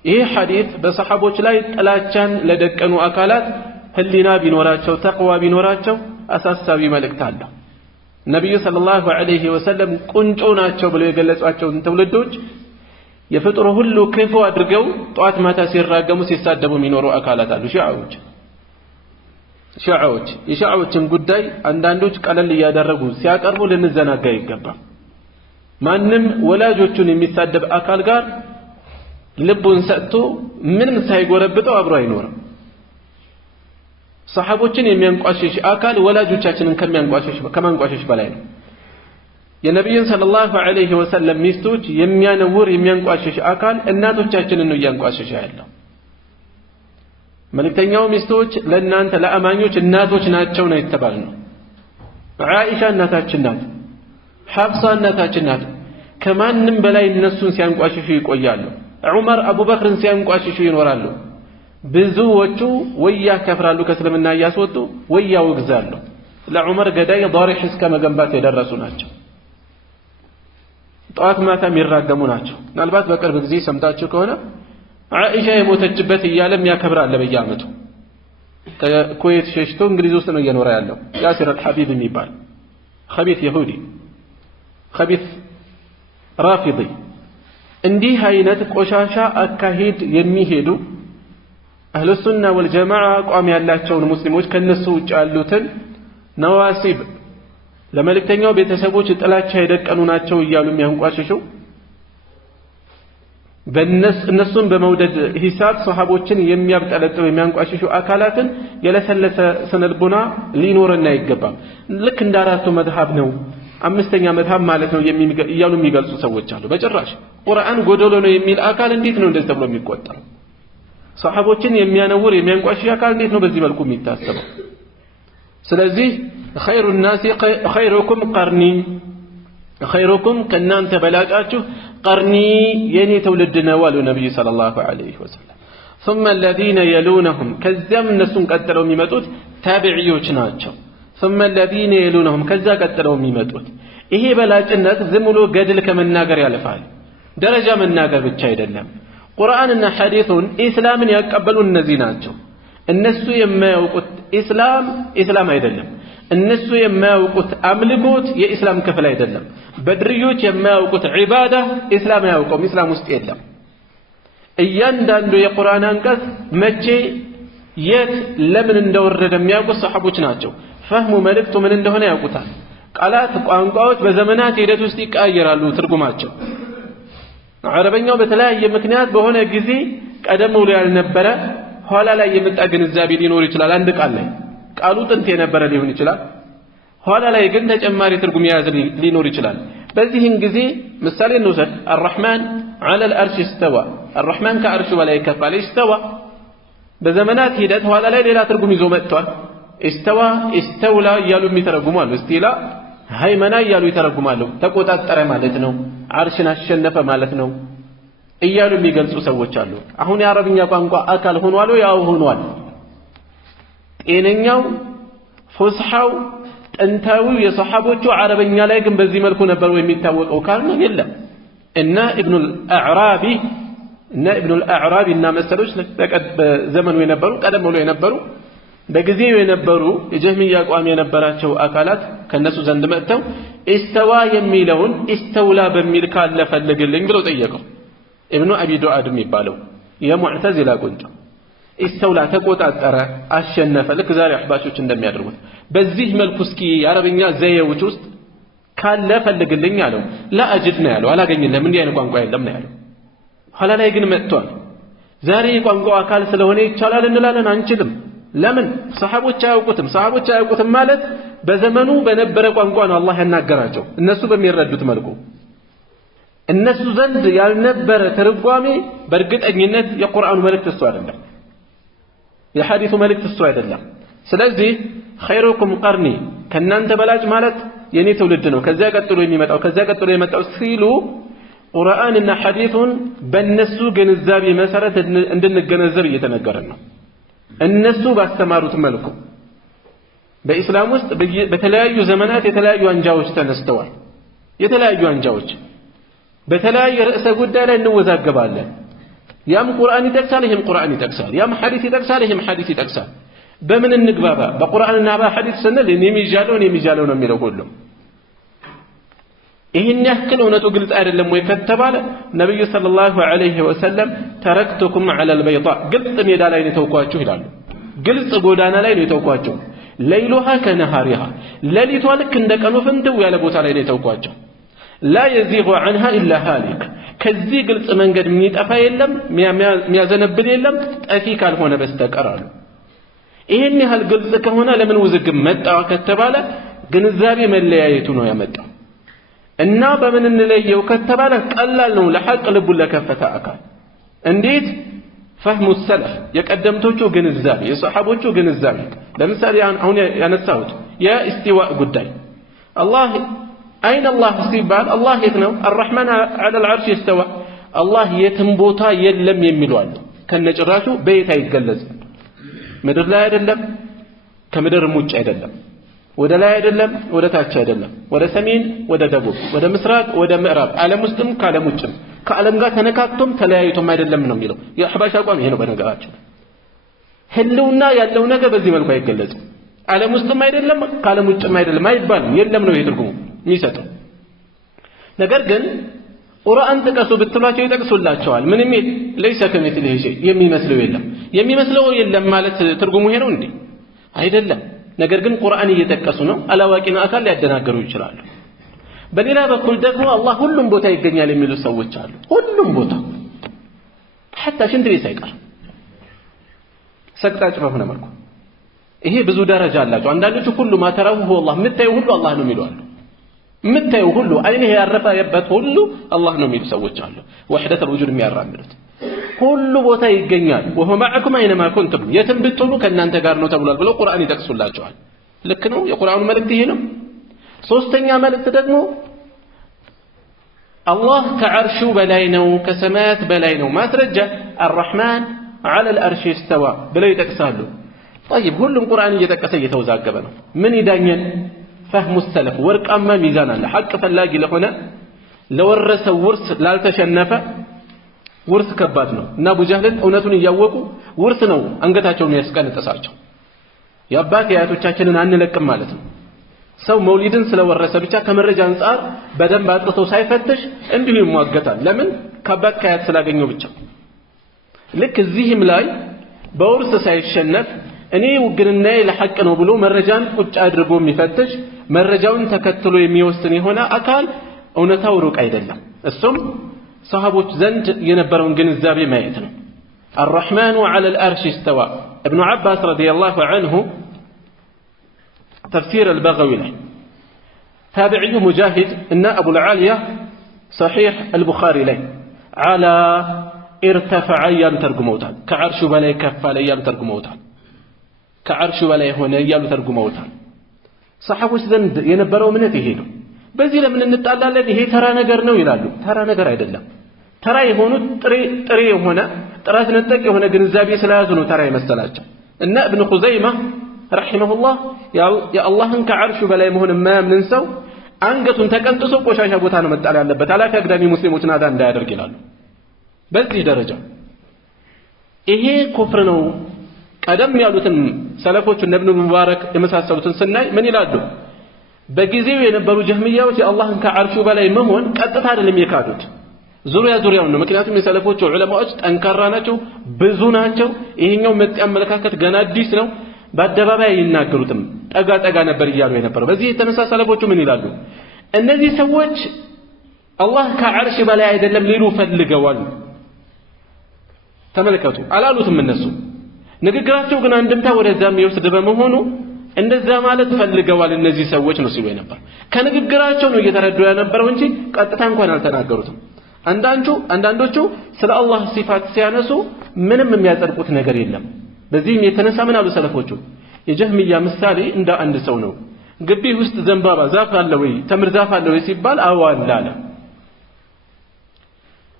ይሄ ሐዲስ በሷሐቦች ላይ ጥላቻን ለደቀኑ አካላት ህሊና ቢኖራቸው ተቅዋ ቢኖራቸው አሳሳቢ መልእክት አለው ነብዩ ሰለላሁ ዐለይሂ ወሰለም ቁንጮ ናቸው ብለው የገለጿቸውን ትውልዶች የፍጥሩ ሁሉ ክፉ አድርገው ጧት ማታ ሲራገሙ ሲሳደቡ የሚኖሩ አካላት አሉ ሺዓዎች የሺዓዎችን ጉዳይ አንዳንዶች ቀለል ያደረጉ ሲያቀርቡ ልንዘናጋ ይገባል ማንም ወላጆቹን የሚሳደብ አካል ጋር ልቡን ሰጥቶ ምንም ሳይጎረብጠው አብሮ አይኖርም ሰሃቦችን የሚያንቋሽሽ አካል ወላጆቻችንን ከማንቋሽሽ በላይ ነው የነብዩን ሰለላሁ ዐለይሂ ወሰለም ሚስቶች የሚያንቋሽሽ አካል እናቶቻችንን ነው ያንቋሽሽ ያለው መልእክተኛው ሚስቶች ለእናንተ ለአማኞች እናቶች ናቸው ነው የተባልነው አይሻ እናታችን ናት ሐፍሳ እናታችን ናት ከማንም በላይ እነሱን ሲያንቋሽሹ ይቆያሉ ዑመር አቡበክርን ሲያንቋሽሹ ይኖራሉ ብዙዎቹ ወያ ከፍራሉ ከእስልምና ያስወጡ ወያ ወግዛሉ ለዑመር ገዳይ ዳሪህ እስከ መገንባት የደረሱ ናቸው ጧት ማታ የሚራገሙ ናቸው ምናልባት በቅርብ ጊዜ ሰምታችሁ ከሆነ አይሻ የሞተችበት እያለም ያከብራል በየዓመቱ ከኩዌት ሸሽቶ እንግሊዝ ውስጥ ነው እየኖረ ያለው ያሲር አልሐቢብ የሚባል ኸቢት ይሁዲ ኸቢት ራፊዲ እንዲህ አይነት ቆሻሻ አካሄድ የሚሄዱ አህሉ ሱና ወልጀማዓ አቋም ያላቸውን ሙስሊሞች ከነሱ ውጭ ያሉትን ነዋሲብ ለመልእክተኛው ቤተሰቦች ጥላቻ የደቀኑ ናቸው እያሉ የሚያንቋሽሹ እነሱን በመውደድ ሂሳብ ሷሃቦችን የሚያብጠለጥሉ የሚያንቋሽሹ አካላትን የለሰለሰ ስነልቡና ሊኖርና ይገባል ልክ እንደ አራቱ መዝሐብ ነው አምስተኛ መዝሐብ ማለት ነው እያሉ የሚገልጹ ሰዎች አሉ በጭራሽ ቁርአን ጎደሎ ነው የሚል አካል እንዴት ነው እንደዚህ ተብሎ የሚቆጠረው ሷሃቦችን የሚያነውር የሚያንቋሽሽ አካል እንዴት ነው በዚህ መልኩ የሚታሰበው ስለዚህ خير الناس خيركم قرني خيركم كنانت بلاقاችሁ قرني የኔ ትውልድ ነው አሉ ነብዩ ሰለላሁ ዐለይሂ ወሰለም ثم الذين يلونهم ከዚያም እነሱን ቀጥለው የሚመጡት ታቢዒዎች ናቸው ثم الذين يلونهم ከዛ ቀጥለው የሚመጡት ይሄ በላጭነት ዝም ብሎ ገድል ከመናገር ያልፋል ደረጃ መናገር ብቻ አይደለም ቁርአንና ሐዲሱን ኢስላምን ያቀበሉ እነዚህ ናቸው እነሱ የማያውቁት ኢስላም አይደለም እነሱ የማያውቁት አምልኮት የኢስላም ክፍል አይደለም በድርዮች የማያውቁት ዒባዳ ኢስላም ያውቀው ኢስላም ውስጥ የለም እያንዳንዱ የቁርአን አንቀጽ መቼ የት ለምን እንደወረደ የሚያውቁት ሰሃቦች ናቸው ፈህሙ መልእክቱ ምን እንደሆነ ያውቁታል ቃላት ቋንቋዎች በዘመናት ሂደት ውስጥ ይቀያየራሉ ትርጉማቸው አረበኛው በተለያየ ምክንያት በሆነ ጊዜ ቀደም ብሎ ያልነበረ ኋላ ላይ የመጣ ግንዛቤ ሊኖር ይችላል አንድ ቃል ላይ ቃሉ ጥንት የነበረ ሊሆን ይችላል ኋላ ላይ ግን ተጨማሪ ትርጉም የያዘ ሊኖር ይችላል በዚህን ጊዜ ምሳሌ እንውሰድ الرحمن على العرش استوى الرحمن ከአርሹ በላይ ከፍ አለ استوى በዘመናት ሂደት ኋላ ላይ ሌላ ትርጉም ይዞ መጥቷል استوى استولى እያሉ የሚተረጉማሉ እስቲላ ሃይመና እያሉ ይተረጉማሉ ተቆጣጠረ ማለት ነው አርሽን አሸነፈ ማለት ነው እያሉ የሚገልጹ ሰዎች አሉ አሁን የአረብኛ ቋንቋ አካል ሆኗል ያው ሆኗል ጤነኛው ፉስሐው ጥንታዊ የሷሐቦቹ አረብኛ ላይ ግን በዚህ መልኩ ነበር የሚታወቀው ካልን የለም እና ኢብኑ አልአዕራቢ እና መሰሎች በዘመኑ የነበሩ ቀደም ብሎ የነበሩ በጊዜው የነበሩ የጀህሚያ ቋም የነበራቸው አካላት ከነሱ ዘንድ መጥተው ኢስተዋ የሚለውን ኢስተውላ በሚል ካለ ፈልግልኝ ብለው ጠየቀው ኢብኑ አቢ ዱአድ የሚባለው የሙዕተዚላ ቁንጮ ኢስተውላ ተቆጣጠረ አሸነፈ ልክ ዛሬ አህባሾች እንደሚያደርጉት በዚህ መልኩ እስኪ የአረብኛ ዘዬዎች ውስጥ ካለ ፈልግልኝ አለው ላ አጅድ ነው ያለው አላገኝለም እንዲህ አይነት ቋንቋ የለም ነው ያለው ኋላ ላይ ግን መጥቷል ዛሬ ቋንቋው አካል ስለሆነ ይቻላል እንላለን አንችልም ለምን ሰሃቦች አያውቁትም ማለት በዘመኑ በነበረ ቋንቋ ነው አላህ ያናገራቸው እነሱ በሚረዱት መልኩ እነሱ ዘንድ ያልነበረ ትርጓሜ በእርግጠኝነት የቁርአኑ መልእክት እሱ አይደለም የሐዲሱ መልእክት እሱ አይደለም ስለዚህ خيركم قرني ከናንተ በላጭ ማለት የኔ ትውልድ ነው ከዛ ቀጥሎ የመጣው ሲሉ ቁርአንና ሐዲሱን በእነሱ ግንዛቤ መሰረት እንድንገነዘብ እየተነገረን ነው እነሱ ባስተማሩት መልኩ በእስላም ውስጥ በተለያዩ ዘመናት የተለያዩ አንጃዎች ተነስተዋል የተለያዩ አንጃዎች በተለያየ ርዕሰ ጉዳይ ላይ እንወዛገባለን ያም ቁርአን ይጠቅሳል ይሄም ቁርአን ይጠቅሳል ያም ሐዲስ ይጠቅሳል ይሄም ሐዲስ ይጠቅሳል በምን እንግባባ በቁርአንና በሐዲስ ስንል እኔም ይጃለው ነው የሚለው ሁሉ ይሄን ያክል እውነቱ ግልጽ አይደለም ወይ ከተባለ ነብዩ ሰለላሁ ዐለይሂ ወሰለም ተረክቱኩም ዐለል በይዳ ግልጽ ሜዳ ላይ ነው ተውኳችሁ ይላሉ ግልጽ ጎዳና ላይ ነው ተውኳችሁ ለይሉሃ ከነሃሪሃ ለሊቷ ልክ እንደ ቀኑ ፍንትው ያለ ቦታ ላይ ነው ተውኳችሁ لا يزيغ عنها إلا هالك ከዚህ ግልጽ መንገድ የሚጠፋ የለም የሚያዘነብል የለም ጠፊ ካልሆነ በስተቀር አሉ ይሄን ያህል ግልጽ ከሆነ ለምን ውዝግብ መጣ ከተባለ ግንዛቤ መለያየቱ ነው ያመጣው እና በምን እንለየው ከተባለ ቀላል ነው ለሐቅ ልቡ ለከፈተ አካል እንዴት فهم السلف የቀደምቶቹ ግንዛቤ የሷሐቦቹ ግንዛቤ ለምሳሌ አሁን ያነሳሁት የእስቲዋእ ጉዳይ አላህ أين الله سيبال الله يتنو الرحمن على العرش يستوى الله يتنبوتا يلم يميلوال كان جراشو بيتا يتقلز مدر لا يدلم كمدر موج يدلم ودا لا يدلم ودا تاتش يدلم ودا سمين ودا دبوب ودا مسراق ودا مئراب على مسلم كعلى مجم كعلم قات هنكاكتم تلايتم ما يدلم منهم يلو يا حباش أقوام هنا بنقاتش هلونا يلونا قبل ملكو يتقلز على مسلم ما يدلم كعلى مجم ما يدلم ما يتبال يلم نو يتركوه ሚሰጠው ነገር ግን ቁርአን ተቀሱ ብትሏቸው ይጠቅሱላቸዋል ምንም ليس كمثله شيء የሚመስለው የለም ማለት ትርጉሙ ይሄ ነው እንዴ አይደለም ነገር ግን ቁርአን እየተቀሱ ነው አላዋቂና አካል ሊያደናገሩ ይችላሉ በሌላ በኩል ደግሞ አላህ ሁሉም ቦታ ይገኛል የሚሉ ሰዎች አሉ ሁሉም ቦታ حتى ሽንት ቤት ሳይቀር ሰቅጣጭ በሆነ መልኩ ይሄ ብዙ ደረጃ አላቸው አንዳንዶቹ ሁሉ ማተራው هو الله ምታዩ ሁሉ አላህ ነው የሚሉአሉ ምታዩ ሁሉ አይኔ ያረፈበት ሁሉ አላህ ነው የሚሉ ሰዎች አሉ ወህደት الوجود የሚያራምዱት ሁሉ ቦታ ይገኛል وهو معكم اينما كنتم የትም ብትሆኑ ከእናንተ ጋር ነው ተብሏል ብለው ቁርአን ይጠቅሱላቸዋል ልክ ነው የቁርአኑ መልእክት ይሄ ነው ሶስተኛ መልእክት ደግሞ አላህ ከዓርሹ በላይ ነው ከሰማያት በላይ ነው ማስረጃ الرحمن على العرش استوى ብለው ይጠቅሳሉ طيب ሁሉም ቁርአን እየጠቀሰ እየተወዛገበ ነው ምን ይዳኘን فهم السلف ورقما ميزان الله حق فلاقي لهنا لورث ورث لا تشنف ورث ከባድ ነው እና አቡ ጀህል እውነቱን ያወቁ ورث ነው አንገታቸውን ያስቀነጠሳቸው ያባቴ አያቶቻችንን አንለቅም ማለት ነው ሰው መውሊድን ስለወረሰ ብቻ ከመረጃ አንፃር በደንብ አጥቶ ሳይፈትሽ እንዲሁ ይሟገታል ለምን ከአባት ከአያት ስላገኘው ብቻ ልክ እዚህም ላይ በውርስ ሳይሸነፍ እኔ ውግንናዬ ለሐቅ ነው ብሎ መረጃን ቁጭ አድርጎ የሚፈትሽ መረጃውን ተከትሎ የሚወስን የሆነ አካል እውነታው ሩቅ አይደለም እሱም ሰሃቦች ዘንድ የነበረውን ግንዛቤ ማየት ነው الرحمن على العرش استوى ابن عباس رضي الله عنه تفسير البغوي له تابعي مجاهد ان ابو العالية صحيح البخاري له على ارتفع ايام ترجموتان كعرش بلا كف ايام ترجموتان ከዓርሹ በላይ ሆነ እያሉ ተርጉመውታል። ሰሐቦች ዘንድ የነበረው እምነት ይሄ ነው። በዚህ ለምን እንጣላለን? ይሄ ተራ ነገር ነው ይላሉ። ተራ ነገር አይደለም። ተራ የሆኑት ጥሬ የሆነ ጥራት ነጠቅ የሆነ ግንዛቤ ስለያዙ ነው ተራ የመሰላቸው። እና ኢብኑ ኹዘይማ ረሂመሁላህ የአላህን ከዓርሹ በላይ መሆን የማያምንን ሰው አንገቱን ተቀንጥሶ ቆሻሻ ቦታ ነው መጣል ያለበት፣ አላፊ አግዳሚ ሙስሊሞችን አዳ እንዳያደርግ ይላሉ። በዚህ ደረጃ ይሄ ኩፍር ነው። ቀደም ያሉትን ሰለፎቹ እነ ኢብኑ ሙባረክ የመሳሰሉትን ስናይ ምን ይላሉ? በጊዜው የነበሩ ጀህሚያዎች የአላህን ከዓርሹ በላይ መሆን ቀጥታ አይደለም የካዱት፣ ዙሪያውን ነው። ምክንያቱም የሰለፎቹ ዑለማዎች ጠንካራ ናቸው፣ ብዙ ናቸው። ይሄኛው መጤ አመለካከት ገና አዲስ ነው፣ በአደባባይ አይናገሩትም፣ ጠጋ ነበር እያሉ የነበረው። በዚህ የተነሳ ሰለፎቹ ምን ይላሉ? እነዚህ ሰዎች አላህ ከዓርሽ በላይ አይደለም ሊሉ ፈልገዋል። ተመልከቱ፣ አላሉትም እነሱ። ንግግራቸው ግን አንድምታ ወደዛም ይወስድ በመሆኑ እንደዛ ማለት ፈልገዋል እነዚህ ሰዎች ነው ሲሉ ነበር። ከንግግራቸው ነው እየተረዱ የነበረው እንጂ ቀጥታ እንኳን አልተናገሩትም። አንዳንዶቹ ስለ አላህ ሲፋት ሲያነሱ ምንም የሚያጸድቁት ነገር የለም። በዚህም የተነሳ ምን አሉ ሰለፎቹ? የጀህሚያ ምሳሌ እንደ አንድ ሰው ነው። ግቢ ውስጥ ዘንባባ ዛፍ አለ ወይ ተምር ዛፍ አለ ወይ ሲባል አዎ አለ።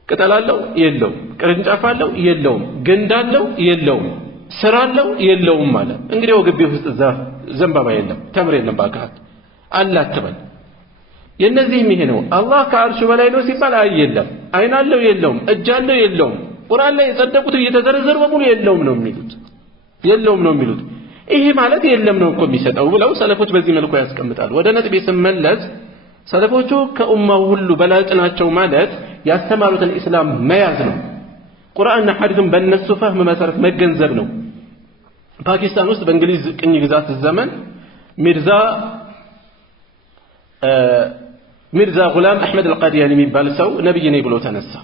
ቅጠል አለው የለውም፣ ቅርንጫፍ አለው የለውም፣ ግንድ አለው የለውም፣ ስር አለው የለውም ማለት እንግዲህ ግቢ ውስጥ ዛፍ ዘንባባ የለም ተምር የለም ባካት አለ አትበል። የነዚህም ይሄ ነው። አላህ ከዓርሹ በላይ ነው ሲባል አይ የለም፣ አይን አለው የለውም፣ እጅ አለው የለውም፣ ቁርአን ላይ የጸደቁት እየተዘረዘሩ በሙሉ የለውም ነው የሚሉት። ይሄ ማለት የለም ነው እኮ የሚሰጠው ብለው ሰለፎች በዚህ መልኩ ያስቀምጣሉ። ወደ ነጥቤ ስመለስ ሰለፎቹ ከኡማው ሁሉ በላጭ ናቸው ማለት ያስተማሩትን ኢስላም መያዝ ነው። ቁርአንና ሐዲስን በእነሱ ፈህም መሰረት መገንዘብ ነው። ፓኪስታን ውስጥ በእንግሊዝ ቅኝ ግዛት ዘመን ሚርዛ ጉላም አህመድ አልቃዲያኒ የሚባል ሰው ነብይ ነኝ ብሎ ተነሳ።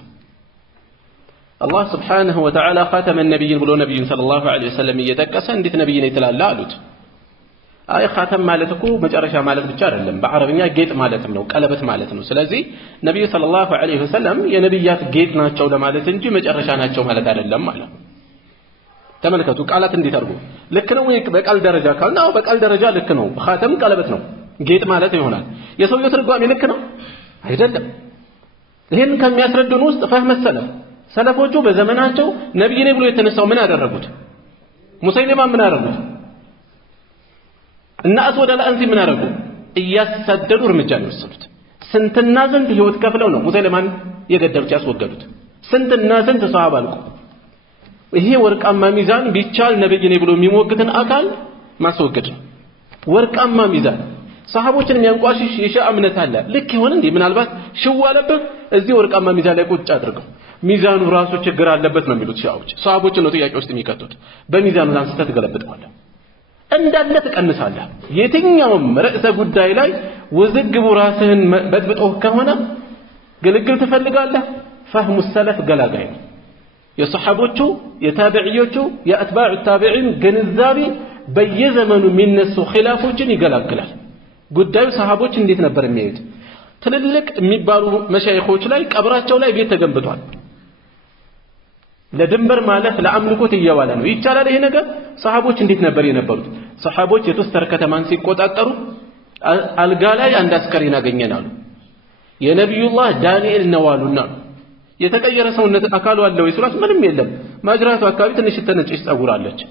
አላህ ስብሓንሁ ወተዓላ ኻተመ ነቢይን ብሎ ነቢዩን ሰለላሁ ዐለይሂ ወሰለም እየጠቀሰ እንዴት ነቢይ ነኝ ትላለህ አሉት። አይ ኻተም ማለት እኮ መጨረሻ ማለት ብቻ አይደለም፣ በአረብኛ ጌጥ ማለት ነው፣ ቀለበት ማለት ነው። ስለዚህ ነቢዩ ሰለላሁ ዐለይሂ ወሰለም የነቢያት ጌጥ ናቸው ለማለት እንጂ መጨረሻ ናቸው ማለት አይደለም ማለት ነው። ተመልከቱ ቃላት እንዴት አድርጎ ልክ ነው ወይ በቃል ደረጃ ካልን አዎ በቃል ደረጃ ልክ ነው። ኻተም ቀለበት ነው፣ ጌጥ ማለት ይሆናል። የሰውየው ትርጓሜ ልክ ነው አይደለም። ይሄን ከሚያስረዱን ውስጥ ፈህመ ሰለፎቹ በዘመናቸው ነብይ ነኝ ብሎ የተነሳው ምን አደረጉት? ሙሰይለማ ምን አደረጉት? እና አስወድ አልአንሲ ምን አደረጉ? እያሳደዱ እርምጃ ነው የወሰዱት። ስንትና ስንት ህይወት ከፍለው ነው ሙሰይለማን የገደሉት ያስወገዱት። ስንትና ስንት ሰሃባ አልቁ። ይሄ ወርቃማ ሚዛን ቢቻል ነብይ ነኝ ብሎ የሚሞግትን አካል ማስወገድ ነው። ወርቃማ ሚዛን ሰሃቦችን የሚያንቋሽሽ የሺዓ እምነት አለ። ልክ ይሆን እንዴ? ምናልባት ሽዋለበት እዚህ ወርቃማ ሚዛን ላይ ቁጭ አድርገው ሚዛኑ ራሱ ችግር አለበት ነው የሚሉት ሺዓዎች። ሰሃቦችን ነው ጥያቄ ውስጥ የሚከቱት። በሚዛኑ አንስተህ ትገለብጠዋለህ፣ እንዳለ ትቀንሳለህ። የትኛውም ርዕሰ ጉዳይ ላይ ውዝግቡ ራስህን በጥብጦህ ከሆነ ግልግል ትፈልጋለህ። ፈህሙ ሰለፍ ገላጋይ ነው። የሰሃቦቹ የታቢዒዎቹ የአትባዑ ታቢዒን ግንዛቤ በየዘመኑ የሚነሱ ኺላፎችን ይገላግላል። ጉዳዩ ሰሃቦች እንዴት ነበር የሚያዩት? ትልልቅ የሚባሉ መሻይኾች ላይ ቀብራቸው ላይ ቤት ተገንብቷል። ለድንበር ማለፍ ለአምልኮት እየዋለ ነው። ይቻላል ይሄ ነገር? ሰሃቦች እንዴት ነበር የነበሩት? ሰሃቦች የቱስተር ከተማን ሲቆጣጠሩ አልጋ ላይ አንድ አስከሬን አገኘናሉ። የነብዩላህ ዳንኤል ነዋሉና የተቀየረ ሰውነት አካሉ አለ ወይ ሲሏት ምንም የለም። ማጅራቱ አካባቢ ትንሽ ተነጭሽ ጸጉር አለች።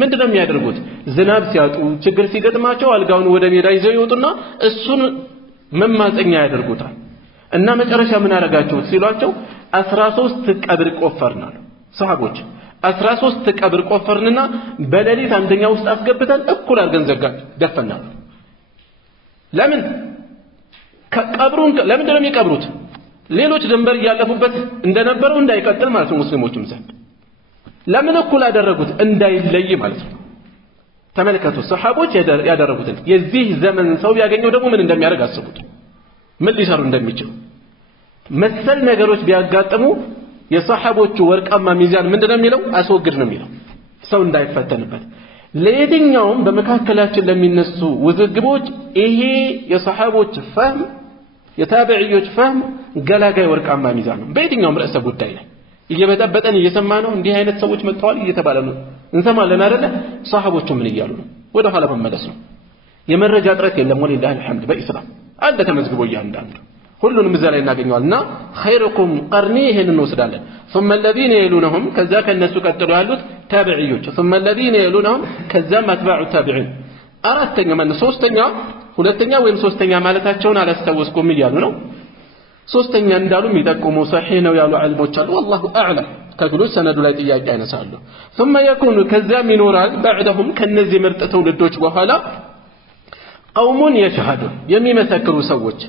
ምንድነው የሚያደርጉት? ዝናብ ሲያጡ ችግር ሲገጥማቸው አልጋውን ወደ ሜዳ ይዘው ይወጡና እሱን መማፀኛ ያደርጉታል። እና መጨረሻ ምን አረጋችሁት ሲሏቸው 13 ቀብር ቆፈርናል። ሰሃቦች 13 ቀብር ቆፈርንና በሌሊት አንደኛ ውስጥ አስገብተን እኩል አድርገን ዘጋን ደፈናል። ለምን? ከቀብሩን ለምን ነው የሚቀብሩት? ሌሎች ድንበር ያለፉበት እንደነበረው እንዳይቀጥል ማለት ነው ሙስሊሞችም ዘንድ። ለምን እኩል አደረጉት? እንዳይለይ ማለት ነው። ተመልከቱ ሰሃቦች ያደረጉትን። የዚህ ዘመን ሰው ያገኘው ደግሞ ምን እንደሚያደርግ አስቡት። ምን ሊሰሩ እንደሚችሉ መሰል ነገሮች ቢያጋጥሙ የሰሃቦቹ ወርቃማ ሚዛን ምንድነው የሚለው? አስወግድ ነው የሚለው፣ ሰው እንዳይፈተንበት። ለየትኛውም በመካከላችን ለሚነሱ ውዝግቦች ይሄ የሰሃቦች ፈህም የታቢዒዎች ፈህም ገላጋይ ወርቃማ ሚዛን ነው። በየትኛውም ርዕሰ ጉዳይ ላይ እየበጠበጠን እየሰማ ነው እንዲህ አይነት ሰዎች መጥተዋል እየተባለ ነው እንሰማለን አይደለ ሷሃቦቹ ምን ይያሉ ነው ወደ ኋላ መመለስ ነው የመረጃ ጥረት የለም ወሊላሂ الحمد በኢስላም አንደ ተመዝግቦ ያንዳንዱ ሁሉንም እዛ ላይ እናገኘዋልና خيركم قرني ይሄን እንወስዳለን ثم الذين يلونهم ከዛ ከነሱ ቀጥሎ ያሉት ታቢዒዎች ثم الذين يلونهم ከዛም አትባዑ ታቢዒን አራተኛ ማን ሶስተኛ ሁለተኛ ወይም ሶስተኛ ማለታቸውን አላስተዋስኩም ይያሉ ነው ሶስተኛ እንዳሉ የሚጠቁሙ ሰሂህ ነው ያሉ ዑለሞች አሉ والله اعلم ከግሉስ ሰነዱ ላይ ጥያቄ ያነሳሉ ثم يكون ከዛም ይኖራል بعدهم ከነዚህ ምርጥ ትውልዶች በኋላ قوم يشهدون የሚመሰክሩ ሰዎች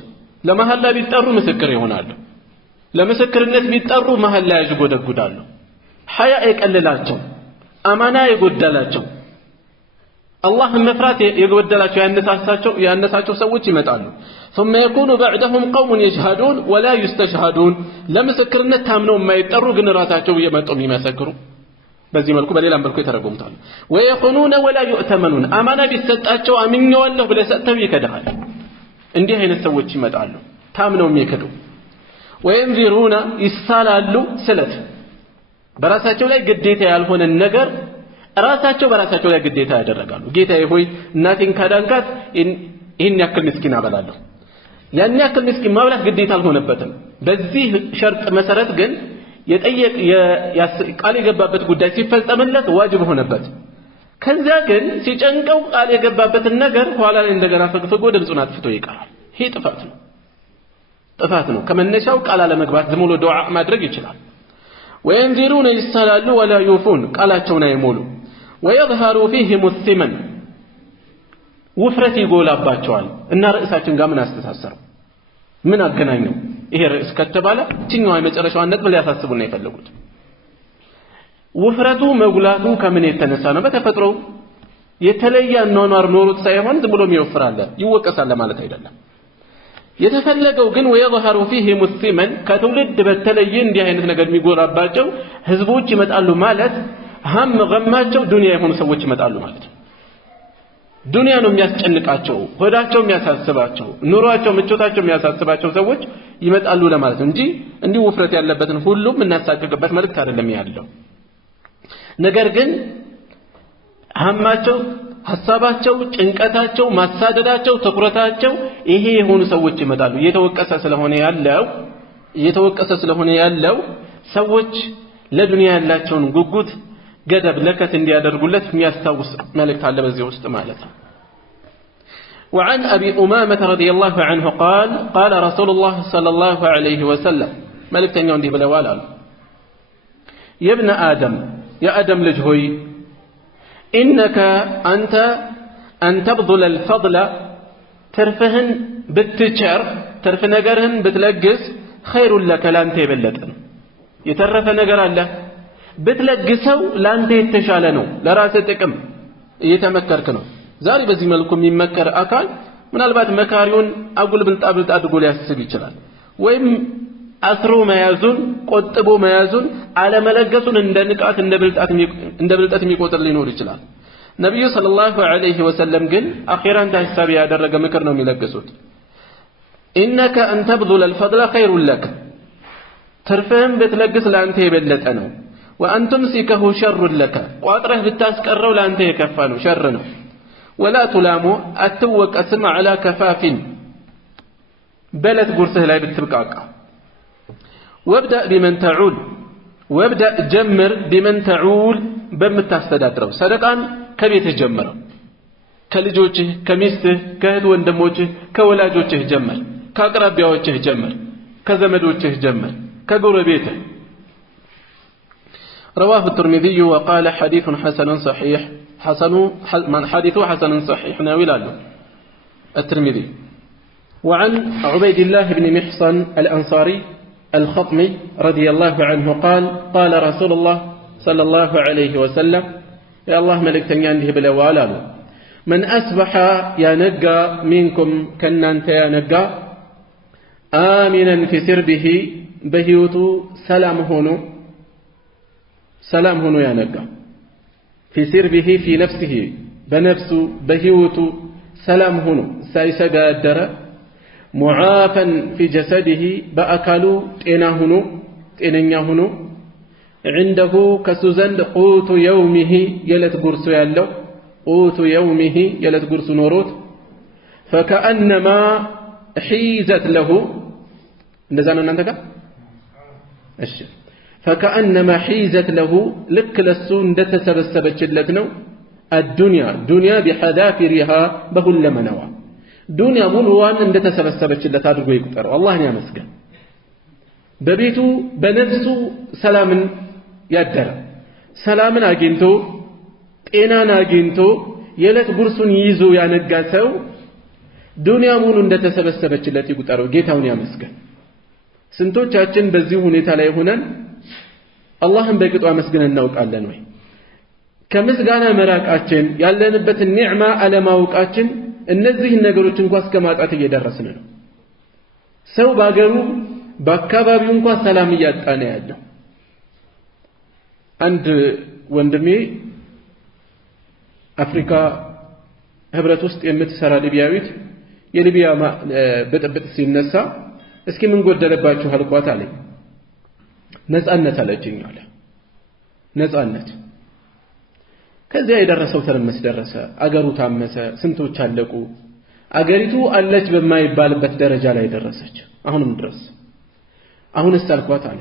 ለመሐላ ቢጠሩ ምስክር ይሆናሉ ለምስክርነት ቢጠሩ መሐላ ያጅጎደጉዳሉ ሐያ ይቀልላቸው አማና ይጎደላቸው አላህ መፍራት ይጎደላቸው ያነሳቸው ሰዎች ይመጣሉ ثم يكون بعدهم قوم يشهدون ولا يستشهدون ለምስክርነት ታምነው የማይጠሩ ግን ራሳቸው እየመጡ የሚመሰክሩ በዚህ መልኩ በሌላም መልኩ የተረጎምታሉ ويخونون ولا يؤتمنون አማና ቢሰጣቸው አምኜዋለሁ ብለ ሰጥተው ይከዳል እንዲህ አይነት ሰዎች ይመጣሉ ታምነው የሚከዱ ወይንዚሩና ይሳላሉ ስለት በራሳቸው ላይ ግዴታ ያልሆነ ነገር ራሳቸው በራሳቸው ላይ ግዴታ ያደርጋሉ ጌታዬ ሆይ እናቴን ካዳንካት ይሄን ያክል ምስኪን አበላለሁ ያን ያክል ምስኪን ማብላት ግዴታ አልሆነበትም በዚህ ሸርጥ መሰረት ግን ቃል የገባበት ጉዳይ ሲፈጸምለት ዋጅብ ሆነበት ከዛ ግን ሲጨንቀው ቃል የገባበትን ነገር ኋላ ላይ እንደገና ፈግፍጎ ድምጹን አጥፍቶ ይቀራል ይሄ ጥፋት ነው ከመነሻው ቃል አለመግባት ዝም ብሎ ዱዓ ማድረግ ይችላል ወይንዚሩን ይሳላሉ ولا يوفون ቃላቸውን አይሞሉ ويظهر فيهم الثمن ውፍረት ይጎላባቸዋል እና ርዕሳችን ጋር ምን አስተሳሰረው ምን አገናኘው ይሄ ርዕስ ከተባለ እኛው የመጨረሻው ነጥብ ሊያሳስቡና ይፈልጉት ውፍረቱ መጉላቱ ከምን የተነሳ ነው በተፈጥሮ የተለየ አኗኗር ኖሮት ሳይሆን ዝም ብሎ ይወፍራል ይወቀሳል ማለት አይደለም የተፈለገው ግን ويظهر فيهم الثمن ከትውልድ በተለየ እንዲህ አይነት ነገር የሚጎላባቸው ህዝቦች ይመጣሉ ማለት هم غማቸው ዱንያ የሆኑ ሰዎች ይመጣሉ ማለት ነው ዱንያ ነው የሚያስጨንቃቸው ሆዳቸው የሚያሳስባቸው ኑሯቸው ምቾታቸው የሚያሳስባቸው ሰዎች ይመጣሉ ለማለት እንጂ እንዲህ ውፍረት ያለበትን ሁሉም እናሳቀቅበት መልእክት አይደለም ያለው ነገር ግን ሀማቸው ሐሳባቸው ጭንቀታቸው ማሳደዳቸው ተኩረታቸው ይሄ የሆኑ ሰዎች ይመጣሉ እየተወቀሰ ስለሆነ ያለው ሰዎች ለዱንያ ያላቸውን ጉጉት ገደብ ለከት እንዲያደርጉለት የሚያስታውስ መልእክት አለ በዚህ ውስጥ ማለት ነው وعن أبي أمامة رضي الله عنه قال قال رسول الله صلى الله عليه وسلم ملك تنيون دي بلوال يا ابن آدم يا آدم لجهوي إنك أنت أن تبذل الفضل ترفهن بالتجار ترف نجرهن بتلقز خير لك لأنت يبلتن يترف نجر الله بتلقسو لأنت يتشالنو لراستكم يتمكركنو ዛሬ በዚህ መልኩ የሚመከር አካል ምናልባት መካሪውን አጉል ብልጣብልጥ አድርጎ ሊያስብ ይችላል ወይም አስሮ መያዙን ቆጥቦ መያዙን አለመለገሱን እንደ ንቃት እንደ ብልጣት የሚቆጥር ሊኖር ይችላል ነብዩ ሰለላሁ ዐለይሂ ወሰለም ግን አኺራን ታሳቢ ያደረገ ምክር ነው የሚለግሱት ኢነከ አን ተብذل الفضل خير لك ትርፍህን ብትለግስ ለአንተ የበለጠ ነው وأن تمسكه شر لك ቋጥረህ ብታስቀረው ለአንተ የከፋ ነው ሸር ነው ولا تلاموا أتوك أسمع على كفاف بلد قرصه لا بتبقاك وابدأ بمن تعول وابدأ جمر بمن تعول بمتاستدادرو صدقا كبيت جمر كلجوجه كميسته كهد وندموجه كولاجوجه جمر كأقربياوجه جمر كزمدوجه جمر كقربيته رواه الترمذي وقال حديث حسن صحيح من حديثه حسن صحيح ناوله الترمذي وعن عبيد الله بن محصن الأنصاري الخطمي رضي الله عنه قال قال رسول الله صلى الله عليه وسلم يا الله ملك تنيانده بلوالاله من أصبح يا نقى منكم كنانت يا نقى آمنا في سربه بهيوت سلام هنو يا نقى في سربه في نفسه بنفسه بهيوت سلام هنو سايسقى الدرى معافا في جسده بأكلوا تينا هنو عنده كسوزند قوت يومه يلت قرسو يالو قوت يومه يلت قرسو نوروت فكأنما حيزت له نزانا ننتقى الشيء فكأنما حيزت له لك للسون دتسبسبت لتنو الدنيا دنيا بحذافرها بهل منوى دنيا ملوان دتسبسبت لتادرقو يقطر والله يا مسكن ببيتو بنفسو سلام يدر سلام አግኝቶ ጤናን አግኝቶ የለት ጉርሱን ይዞ ያነጋሰው ዱንያ ሙሉ እንደተሰበሰበችለት ይቁጠረው ጌታውን ያመስገን ስንቶቻችን በዚህ ሁኔታ ላይ ሆነን አላህን በቅጡ አመስግነን እናውቃለን ወይ ከምስጋና መራቃችን ያለንበት ኒዕማ አለማውቃችን እነዚህ ነገሮች እንኳን እስከማጣት እየደረስን ነው ሰው ባገሩ በአካባቢው እንኳን ሰላም እያጣነ ያለው አንድ ወንድሜ አፍሪካ ህብረት ውስጥ የምትሰራ ሊቢያዊት የሊቢያ በጥብጥ ሲነሳ እስኪ ምን ጎደለባችሁ አልኳት አለኝ ነፃነት አለችኝ አለ ነፃነት ከዚያ የደረሰው ተርመስ ደረሰ አገሩ ታመሰ ስንቶች አለቁ አገሪቱ አለች በማይባልበት ደረጃ ላይ ደረሰች አሁንም ድረስ አሁንስ አልኳት አለ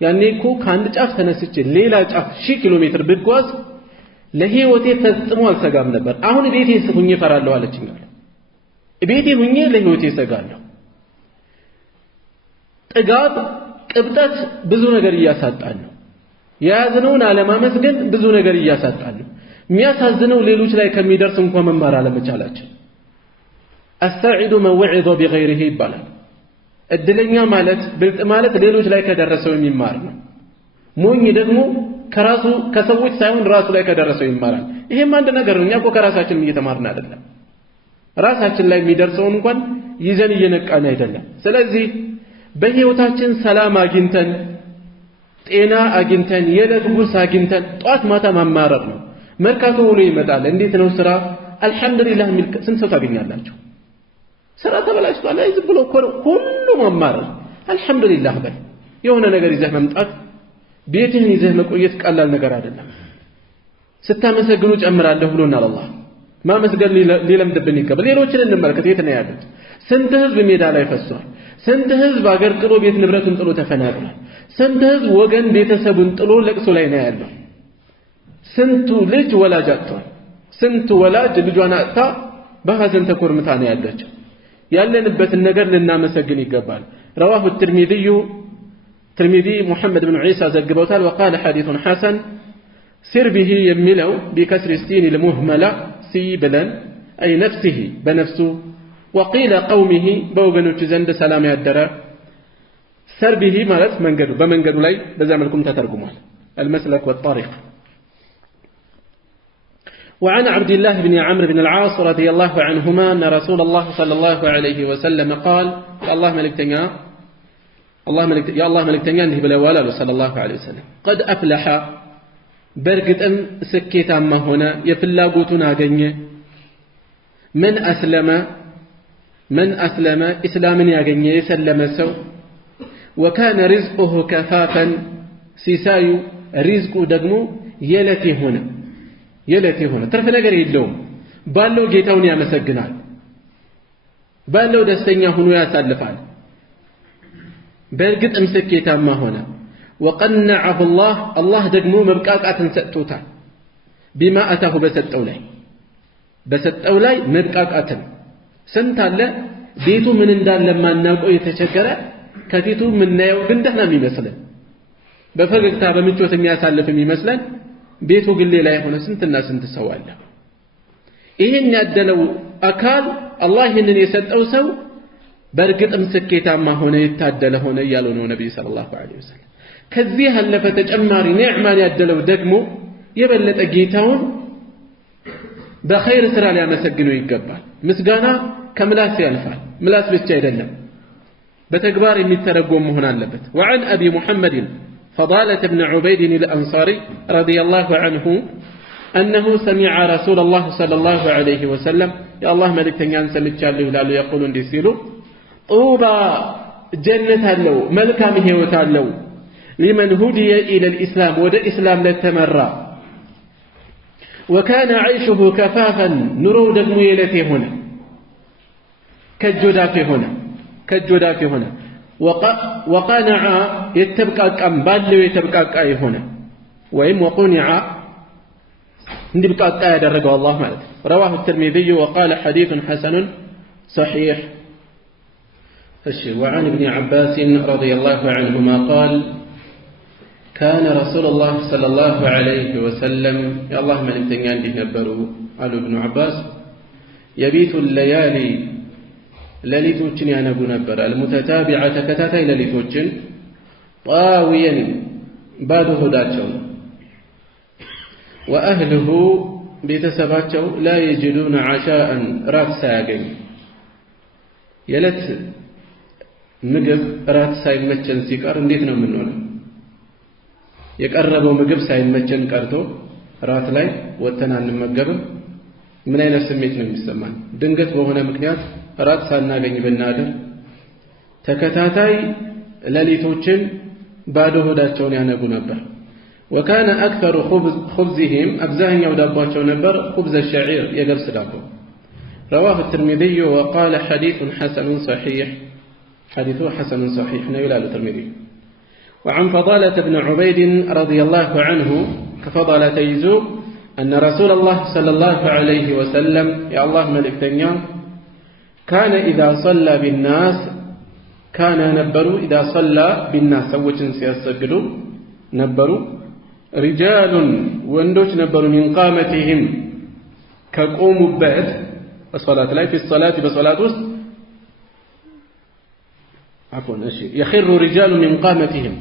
ያኔ እኮ ከአንድ ጫፍ ተነስቼ ሌላ ጫፍ 1000 ኪሎ ሜትር ብጓዝ ለህይወቴ ፈጽሞ አልሰጋም ነበር አሁን ቤቴ ሁኜ ፈራለሁ አለችኝ አለ ቤቴ ሁኜ ለህይወቴ ሰጋለሁ ጥጋብ ቅብጠት ብዙ ነገር እያሳጣን ነው የያዝነውን አለማመስገን ብዙ ነገር እያሳጣን ነው የሚያሳዝነው ሌሎች ላይ ከሚደርስ እንኳን መማር አለመቻላችን السعيد من وعظ بغيره ይባላል እድለኛ ማለት ብልጥ ማለት ሌሎች ላይ ከደረሰው የሚማር ነው ሞኝ ደግሞ ከራሱ ከሰዎች ሳይሆን ራሱ ላይ ከደረሰው ይማራል ይሄም አንድ ነገር ነው እኛ እኮ ከራሳችን እየተማርን አይደለም ራሳችን ላይ የሚደርሰውን እንኳን ይዘን እየነቃን አይደለም ስለዚህ በህይወታችን ሰላም አግኝተን ጤና አግኝተን የለት ጉርስ አግኝተን ጧት ማታ ማማረር ነው መርካቶ ውሎ ይመጣል እንዴት ነው ስራ አልহামዱሊላህ ሚል ስንት ሰው ታገኛላችሁ ስራ ተበላሽቷል አይዝ ብሎ ሁሉ ማማረር አልহামዱሊላህ በል የሆነ ነገር ይዘህ መምጣት ቤትህን ይዘህ መቆየት ቀላል ነገር አይደለም ስታመሰግኑ ጨምራለሁ ብሎናል አላህ ማመስገን ሊለምድብን ይገባል ሌሎችን እንመልከት የት ነው ያሉት ስንት ህዝብ ሜዳ ላይ ፈሷል ስንት ህዝብ አገር ጥሎ ቤት ንብረቱን ጥሎ ተፈናቅሏል ስንት ህዝብ ወገን ቤተሰቡን ጥሎ ለቅሶ ላይ ነው ያለው ስንቱ ልጅ ወላጅ አጥቷል ስንቱ ወላጅ ልጇን አጥታ በሐዘን ተኮርምታ ነው ያለችው ያለንበትን ነገር ልናመሰግን ይገባል رواه الترمذي محمد بن عيسى ዘግበውታል وقال حديث حسن سر به يميلو بكسر السين المهملة سي بلن أي نفسه بنفسه وقيل قومه بوغنوች ዘንድ ሰላም ያደረ سر به ማለት መንገዱ በመንገዱ ላይ በዛ መልኩም ተተርጉሟል المسلك والطريق وعن عبد الله بن عمرو بن العاص رضي الله عنهما أن رسول الله صلى الله عليه وسلم قال يا الله ملكتنيا انه بلوالا صلى الله عليه وسلم قد أفلح برقتم سكيتا ما هنا يفلاقوتنا أغنيه من أسلم إسلاما يغنيه يسلم سو وكان رزقه كفافا سيسايو رزق دقمو يلتي هنا ترف نقر يدلوم بالو جيتاون يا مسجنال بالو دستنيا هنو يا سالفان برقت امسكيتا ما هنا وقنعه الله دقمو مبقاقات سأتوتا بما أتاه بسطو لاي مبقاقات سنت الله بيتو من اندال لما ناقو يتشكر كفيتو من نايو بندهنا ميمثلا بفرقتا بمجوت የሚያሳልፍ የሚመስለን ቤቱ ግን ሌላ የሆነ ስንትና ስንት ሰው አለ ይሄን ያደለው አካል አላህ ይሄንን የሰጠው ሰው በርግጥም ስኬታማ ሆነ የታደለ ሆነ ያለው ነው ነብዩ ሰለላሁ ዐለይሂ ወሰለም ከዚህ ያለፈ ተጨማሪ ኒዕማን ያደለው ደግሞ የበለጠ ጌታውን በኸይር ስራ ሊያመሰግነው ይገባል ምስጋና ከምላስ ያልፋል ምላስ ብቻ አይደለም በተግባር የሚተረጎም መሆን አለበት وعن ابي محمد فضالة بن عبيد الأنصاري رضي الله عنه أنه سمع رسول الله صلى الله عليه وسلم يا الله ملك تنيان سمتشالله لالو يقولون ديسيلو طوبى جنة اللو ملكا مهيوة اللو لمن هدي إلى الإسلام ودى إسلام للتمرى وكان عيشه كفافا نرو دمويلته هنا كالجداف هنا وقنع يتبقى أمبال يتبقى أي هنا وقنع نبقى أي درجة الله مالك رواه الترمذي وقال حديث حسن صحيح. وعن ابن عباس رضي الله عنهما قال كان رسول الله صلى الله عليه وسلم يا الله من التنيان بنبروا قال ابن عباس يبيت الليالي لليتوچن ينبو نبر المتتابعة كتاتي لليتوچن طاويا بعد هداتهم وأهله بيتسباتهم لا يجدون عشاء رات ساقين يلت ምግብ ራት ሳይመቸን ሲቀር እንዴት ነው የምንሆነው? የቀረበው ምግብ ሳይመቸን ቀርቶ ራት ላይ ወተን አንመገብም? ምን አይነት ስሜት ነው የሚሰማን? ድንገት በሆነ ምክንያት ራት ሳናገኝ ብናድር ተከታታይ ሌሊቶችን ባዶ ሆዳቸውን ያነቡ ነበር። وكان أكثر خبزهم أبزاهن ودابواቸው ነበር خبز الشعير የገብስ ዳቦ. رواه الترمذي وقال حديث حسن صحيح حديثه حسن صحيح نيل الترمذي. وعن فضالة بن عبيد رضي الله عنه كفضالة يزو أن رسول الله صلى الله عليه وسلم يا الله ملك تنيا كان إذا صلى بالناس كان نبروا إذا صلى بالناس سوچن سيسجدوا نبروا رجال وندوش نبروا من قامتهم كقوموا بعد الصلاة لا في الصلاة بصلاة وسط عفوا يخر رجال من قامتهم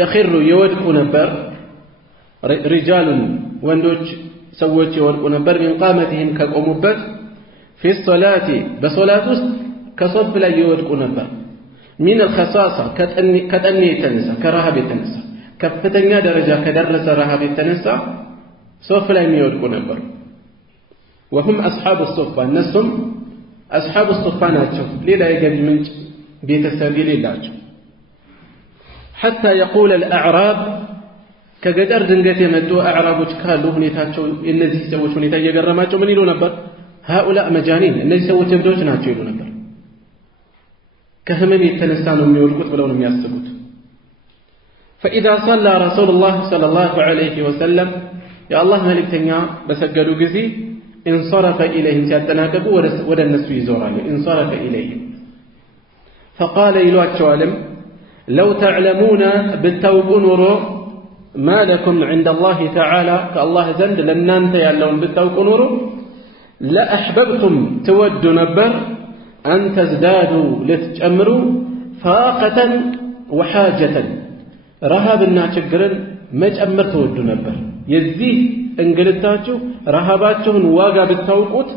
يخر يودق نبر رجال وندوش سوت يودق نبر من قامتهم كقومبت في الصلاة بصلاة كصف لا يودق نبر من الخصاصة كتأني تنسى كرهب تنسى كفتنيا درجة كدرس رهب تنسى صف لا يودق نبر وهم أصحاب الصفة النسهم أصحاب الصفة ناتشو للا يجد منج بيتسابيل الله حتى يقول الأعراب كقدر دنجت يمدو أعراب وشكالو هنيتاتشو النزي سووش هنيتا يقرماتشو من يلو نبر هؤلاء مجانين النزي سووش يبدوش ناتشو يلو نبر كهمم يتنسانوا من يولقوت ولون ياسبوت. فإذا صلى رسول الله صلى الله عليه وسلم يا الله ملك تنيا بسجلوا قزي انصرف إليهم سيتناكبوا ودا النسو يزوراني انصرف إليهم فقال إلو أتشوالم لو تعلمون بالتوقن ورو ما لكم عند الله تعالى كالله زند لن أنت يعلمون بالتوقن ورو لأحببتم تود نبر أن تزدادوا لتجمروا فاقة وحاجة رهاب الناشقرن مجمر تود نبر يزيه انقلتاتشو رهاباتشون واقع بالتوقت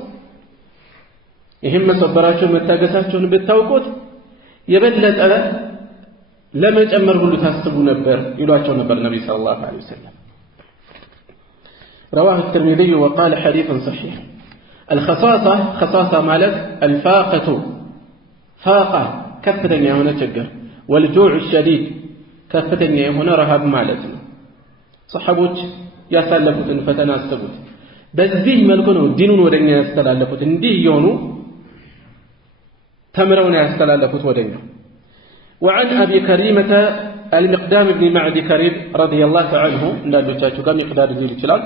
يهم صبراتشون متاقساتشون بالتوقت يبدلت ألا لم يجمر كل تاسبوا نبر يلواتشون نبر النبي صلى الله عليه وسلم. رواه الترمذي وقال حديث صحيح. الخصاصة خصاصة مالت الفاقة فاقة كفتن يا هنا تشجر والجوع الشديد كفتن يا هنا رهاب مالت صحبوت يا سلفوت فتناسبوت بذيه ملكونه دينون ودنيا يستلالفوت اندي يونو تمرون يستلالفوت ودنيا. وعن أبي كريمة المقدام بن معدي كريم رضي الله عنه نادوتاتو مقدار ذي الكلام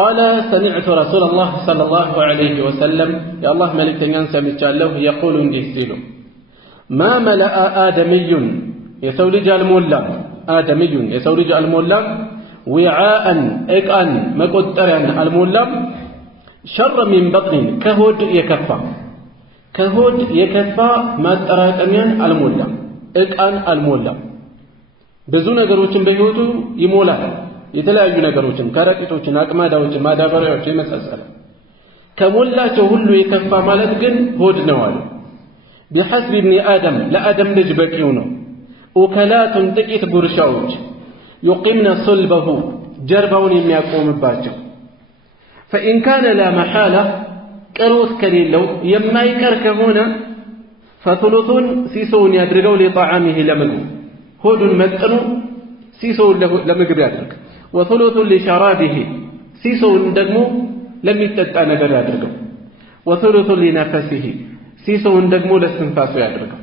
قال سمعت رسول الله صلى الله عليه وسلم يا الله ملك ينسى متجاله يقول انديسيلو ما ملأ آدمي يسولج المولى آدمي يسولج المولى وعاء إقان مقدرا المولى شر من بطن كهود يكفى ما تراكميان المولى إقان المولى ብዙ ነገሮችን በህይወቱ ይሞላል የተለያዩ ነገሮችን ከረጢቶችን አቅማዳዎችን ማዳበሪያዎች የመሳሰለ ከሞላቸው ሁሉ የከፋ ማለት ግን ሆድ ነው አለ بحسب ابن آدم لآدم ልጅ በቂው ነው وكلات ጥቂት ጉርሻዎች يقمن صلبه ጀርባውን የሚያቆምባቸው فإن كان لا محالة ቀሮት ከሌለው የማይቀር ከሆነ فثلث ሲሶን ያድርገው لطعامه ለምግቡ ሆዱን መጥኑ ሲሶውን ለምግብ ያድርግ። ወثلث لشرابه ሲሶውን ደግሞ ለሚጠጣ ነገር ያድርገው። وثلث لنفسه ሲሶውን ደግሞ ለስትንፋሱ ያድርገው።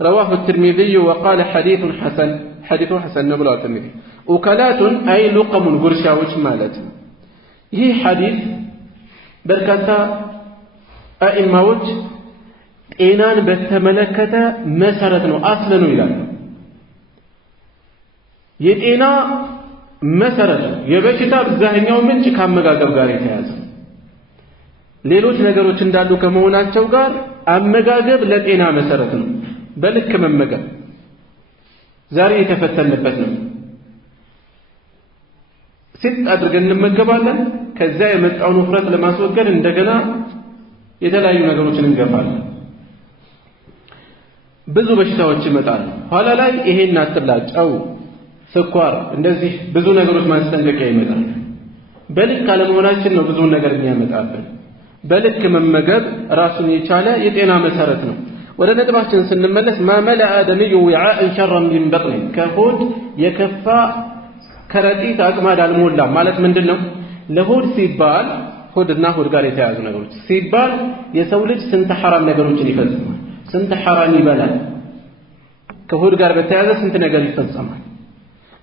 رواه الترمذي وقال حديث حسن حديث حسن نبلغ الترمذي وكلات أي لقم قرشاوش مالت ይህ ሐዲስ በርካታ አኢማዎች ጤናን በተመለከተ መሰረት ነው አስለ ነው ይላሉ። የጤና መሰረት የበሽታ አብዛኛው ምንጭ ከአመጋገብ ጋር የተያያዘ ሌሎች ነገሮች እንዳሉ ከመሆናቸው ጋር አመጋገብ ለጤና መሰረት ነው። በልክ መመገብ ዛሬ የተፈተነበት ነው። ሲጥ አድርገን እንመገባለን። ከዛ የመጣውን ውፍረት ለማስወገድ እንደገና የተለያዩ ነገሮችን እንገፋለን። ብዙ በሽታዎች ይመጣሉ። ኋላ ላይ ይሄን አትብላ፣ ጨው፣ ስኳር፣ እንደዚህ ብዙ ነገሮች ማስጠንቀቂያ ይመጣል። በልክ አለመሆናችን ነው ብዙ ነገር የሚያመጣብን። በልክ መመገብ ራሱን የቻለ የጤና መሰረት ነው። ወደ ነጥባችን ስንመለስ ማመላ አደምዩ ወዓእን ሸረን ሚን በጥኒ ከሆድ የከፋ ከረጢት አቅማድ አልሞላም ማለት ምንድነው? ለሆድ ሲባል ሆድና ሆድ ጋር የተያያዙ ነገሮች ሲባል የሰው ልጅ ስንት ሐራም ነገሮችን ይፈጽማል፣ ስንት ሐራም ይበላል። ከሆድ ጋር በተያያዘ ስንት ነገር ይፈጸማል።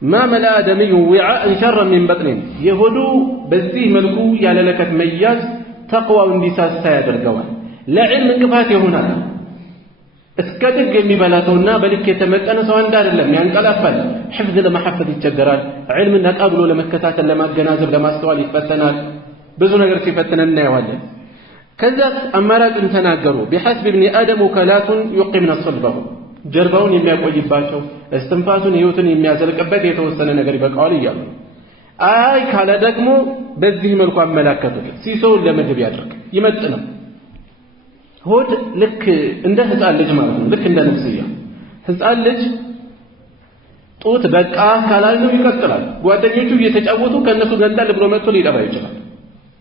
ማመላ አደምዩ ወዓእን ሸረን ሚን በጥኒ የሆዱ በዚህ መልኩ ያለ ለከት መያዝ ተቅዋው እንዲሳሳ ያደርገዋል። ለዕልም እንቅፋት ይሆናል። እስከ ጥግ የሚበላ ሰውና በልክ የተመጠነ ሰው አንድ አይደለም። ያንቀላፋል፣ ሕፍዝ ለማሐፈዝ ይቸገራል፣ ዕልምን ነቃ ብሎ ለመከታተል ለማገናዘብ ለማስተዋል ይፈተናል። ብዙ ነገር ሲፈተን እናየዋለን። ከዛ አማራጭን ተናገሩ። ቢሐስብ ኢብኒ አደም ወከላቱን ዩቂምነ ሶልበሁ ጀርባውን የሚያቆይባቸው እስትንፋሱን ህይወትን የሚያዘልቅበት የተወሰነ ነገር ይበቃዋል እያሉ አይ ካለ ደግሞ በዚህ መልኩ አመላከቱት። ሲሶውን ለምግብ ያድርግ ይመጥነው። ሆድ ልክ እንደ ህፃን ልጅ ማለት ነው። ልክ እንደ ነፍስያ ህፃን ልጅ ጡት በቃ ካላለው ይቀጥላል። ጓደኞቹ እየተጫወቱ ከነሱ ገንጣል ብሎ መጥቶ ሊጠባ ይችላል፣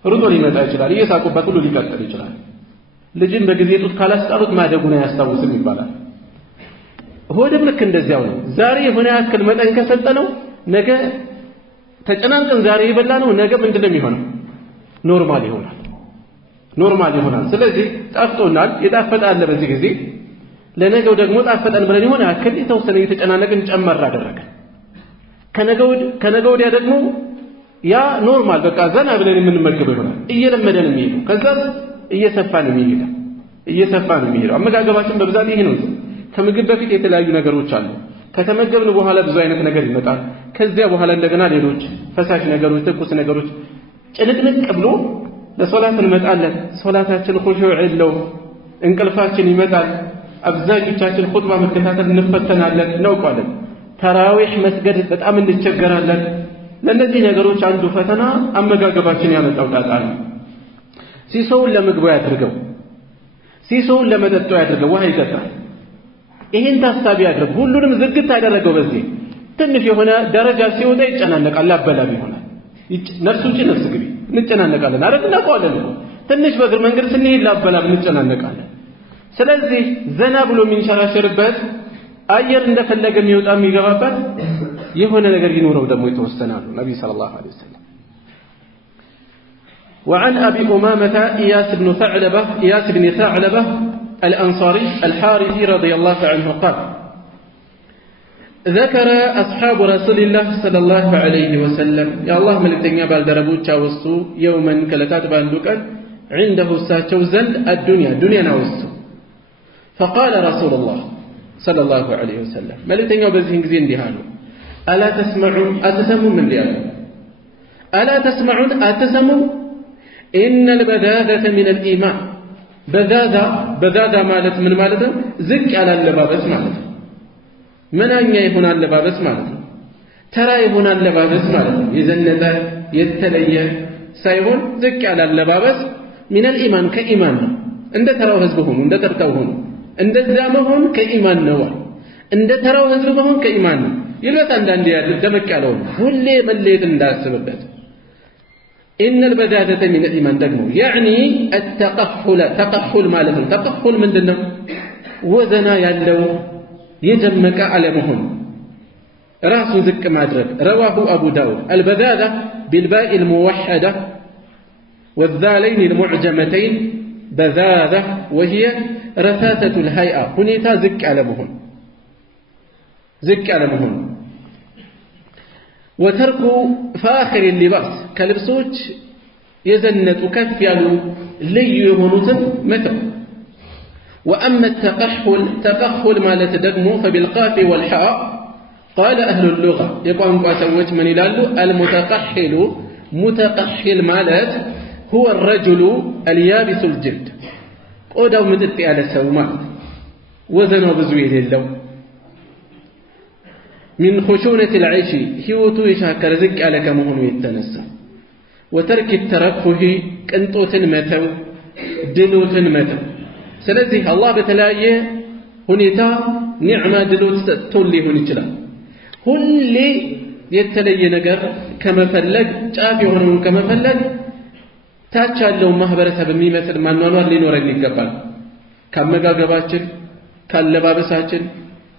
ሩጦ ሊመጣ ይችላል፣ እየሳቁበት ሁሉ ሊቀጥል ይችላል። ልጅን በጊዜ ጡት ካላስጣሉት ማደጉን አያስታውስም ይባላል። ሆድም ልክ እንደዚያው ነው። ዛሬ የሆነ ያክል መጠን ከሰጠነው ነገ ተጨናንቀን ዛሬ የበላ ነው ነገ ምንድነው የሚሆነው? ኖርማል ይሆናል። ኖርማል ይሆናል። ስለዚህ ጣፍጦናል፣ የጣፈጠ አለ በዚህ ጊዜ ለነገው ደግሞ ጣፈጠን ብለን የሆነ ያክል የተወሰነ የተጨናነቅን ጨመር አደረገን። ከነገ ወዲያ ደግሞ ያ ኖርማል በቃ ዘና ብለን የምንመገበው ይሆናል። እየለመደን የሚሄደው ከዛ እየሰፋን የሚሄደው አመጋገባችን በብዛት ይሄ ነው። ከምግብ በፊት የተለያዩ ነገሮች አሉ። ከተመገብን በኋላ ብዙ አይነት ነገር ይመጣል። ከዚያ በኋላ እንደገና ሌሎች ፈሳሽ ነገሮች፣ ትኩስ ነገሮች ጭንቅንቅ ብሎ ለሶላት እንመጣለን። ሶላታችን ኹሹዕ የለውም፣ እንቅልፋችን ይመጣል። አብዛኞቻችን ኹጥባ መከታተል እንፈተናለን፣ እናውቃለን። ተራዊህ መስገድ በጣም እንቸገራለን። ለእነዚህ ነገሮች አንዱ ፈተና አመጋገባችን ያመጣው ጣጣ ነው። ሲሶውን ለምግቡ ያድርገው፣ ሲሶውን ለመጠጡ ያድርገው። ውሃ ይጠጣል። ይሄን ታሳቢ ያድርግ። ሁሉንም ዝግት ያደረገው በዚህ ትንሽ የሆነ ደረጃ ሲወጣ ይጨናነቃል፣ አበላብ ይሆናል። ነፍሱ ውጪ ነፍስ ግቢ እንጨናነቃለን። አረግ እናውቀዋለን እኮ ትንሽ በእግር መንገድ ስንሄድ ላበላብ እንጨናነቃለን። ስለዚህ ዘና ብሎ የሚንሸራሸርበት አየር እንደፈለገ የሚወጣ የሚገባበት የሆነ ነገር ይኖረው ደግሞ የተወሰናሉ። ነብዩ ሰለላሁ ዐለይሂ ወሰለም وعن أبي أمامة إياس بن ثعلبة الأنصاري الحارثي رضي الله عنه قال ذكر أصحاب رسول الله صلى الله عليه وسلم يا الله ملكتنيا بالدربوت شاوستو يوما كلتات باندوكا عنده ساتشو زند الدنيا ناوستو فقال رسول الله صلى الله عليه وسلم ملكتنيا بزين زين ديهانو ألا تسمعون أتسمون من ديهانو ألا تسمعون أتسمون إن البذاذة من الإيمان بذاذة مالت من مالته زك على اللبابس مالته ምናኛ ይሆናል ለባበስ ማለት ነው። ተራ ይሆናል ለባበስ ማለት ነው። የዘነጠ የተለየ ሳይሆን ዝቅ ያለ ለባበስ من الإيمان ከኢማን ነው። እንደ ተራው ህዝብ ሆኑ፣ እንደ ተርታው ሆኑ። እንደዛ መሆን ከኢማን ነው። እንደ ተራው ህዝብ መሆን ከኢማን ነው። ይልበስ አንዳንዴ ያለ ደመቅ ያለው ሁሌ መለየት እንዳስብበት إن البذاذة من الإيمان ደግሞ يعني التقفل ማለት ነው። ተقفل ምንድነው? ወዘና ያለው የደመቀ አለመሆን راسو زك مادرك رواه أبو داود البذاذة بالباء الموحدة والذالين المعجمتين بذاذة وهي رثاثة الهيئة هنيتا زك على مهن وترك فاخر اللباس كلبسوች يزنت كف يالو لي يهونوتن متى وأما التقحل ما لا تدقمو فبالقاف والحاء قال أهل اللغة يقوم بأسوج من يلالو متقحل مالت هو الرجل اليابس الجلد قدو مدت على سومات وزنه بزويل اللو من خشونة العيش هيوتو يشاكر زك على كمهن يتنسى وترك الترفه كنتوت متو دنوت متو سلزي الله بتلاقيه هنيتا نعمة دلوت تولي هنيتلا هنلي يتلي نجر كما فلق جافي هنون كما فلق تاتشالو مهبرة بميمثل ما نوار لنورن يقبل كما قاباتشن كاللبابساتشن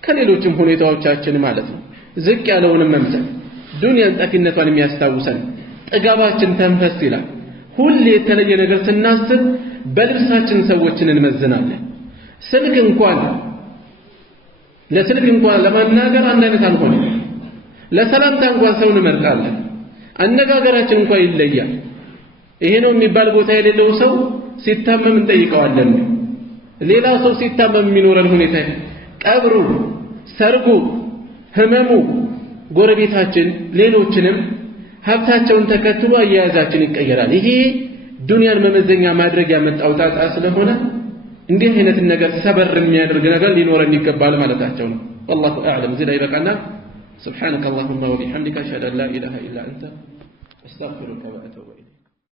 كاللوچم هنيتاوچاچن ማለት ነው ዝቅ ያለውንም መምሰል ዱንያን ጠፊነቷን የሚያስታውሰን ጥጋባችን ተንፈስ ይላል ሁሌ የተለየ ነገር ስናስብ በልብሳችን ሰዎችን እንመዝናለን ለስልክ እንኳን ለማናገር አንድ አይነት አልሆነም ለሰላምታ እንኳን ሰውን እንመርጣለን አነጋገራችን እንኳን ይለያል ይሄ ነው የሚባል ቦታ የሌለው ሰው ሲታመም እንጠይቀዋለን ሌላ ሰው ሲታመም የሚኖረን ሁኔታ ቀብሩ ሰርጉ ህመሙ ጎረቤታችን ሌሎችንም ሀብታቸውን ተከትሎ አያያዛችን ይቀየራል ይሄ ዱንያን መመዘኛ ማድረግ ያመጣው ጣጣ ስለሆነ እንዲህ አይነት ነገር ሰበር የሚያደርግ ነገር ሊኖረን ይገባል ማለታቸው ነው والله اعلم زي ላይ በቃና سبحانك اللهم وبحمدك اشهد ان لا اله الا انت استغفرك واتوب اليك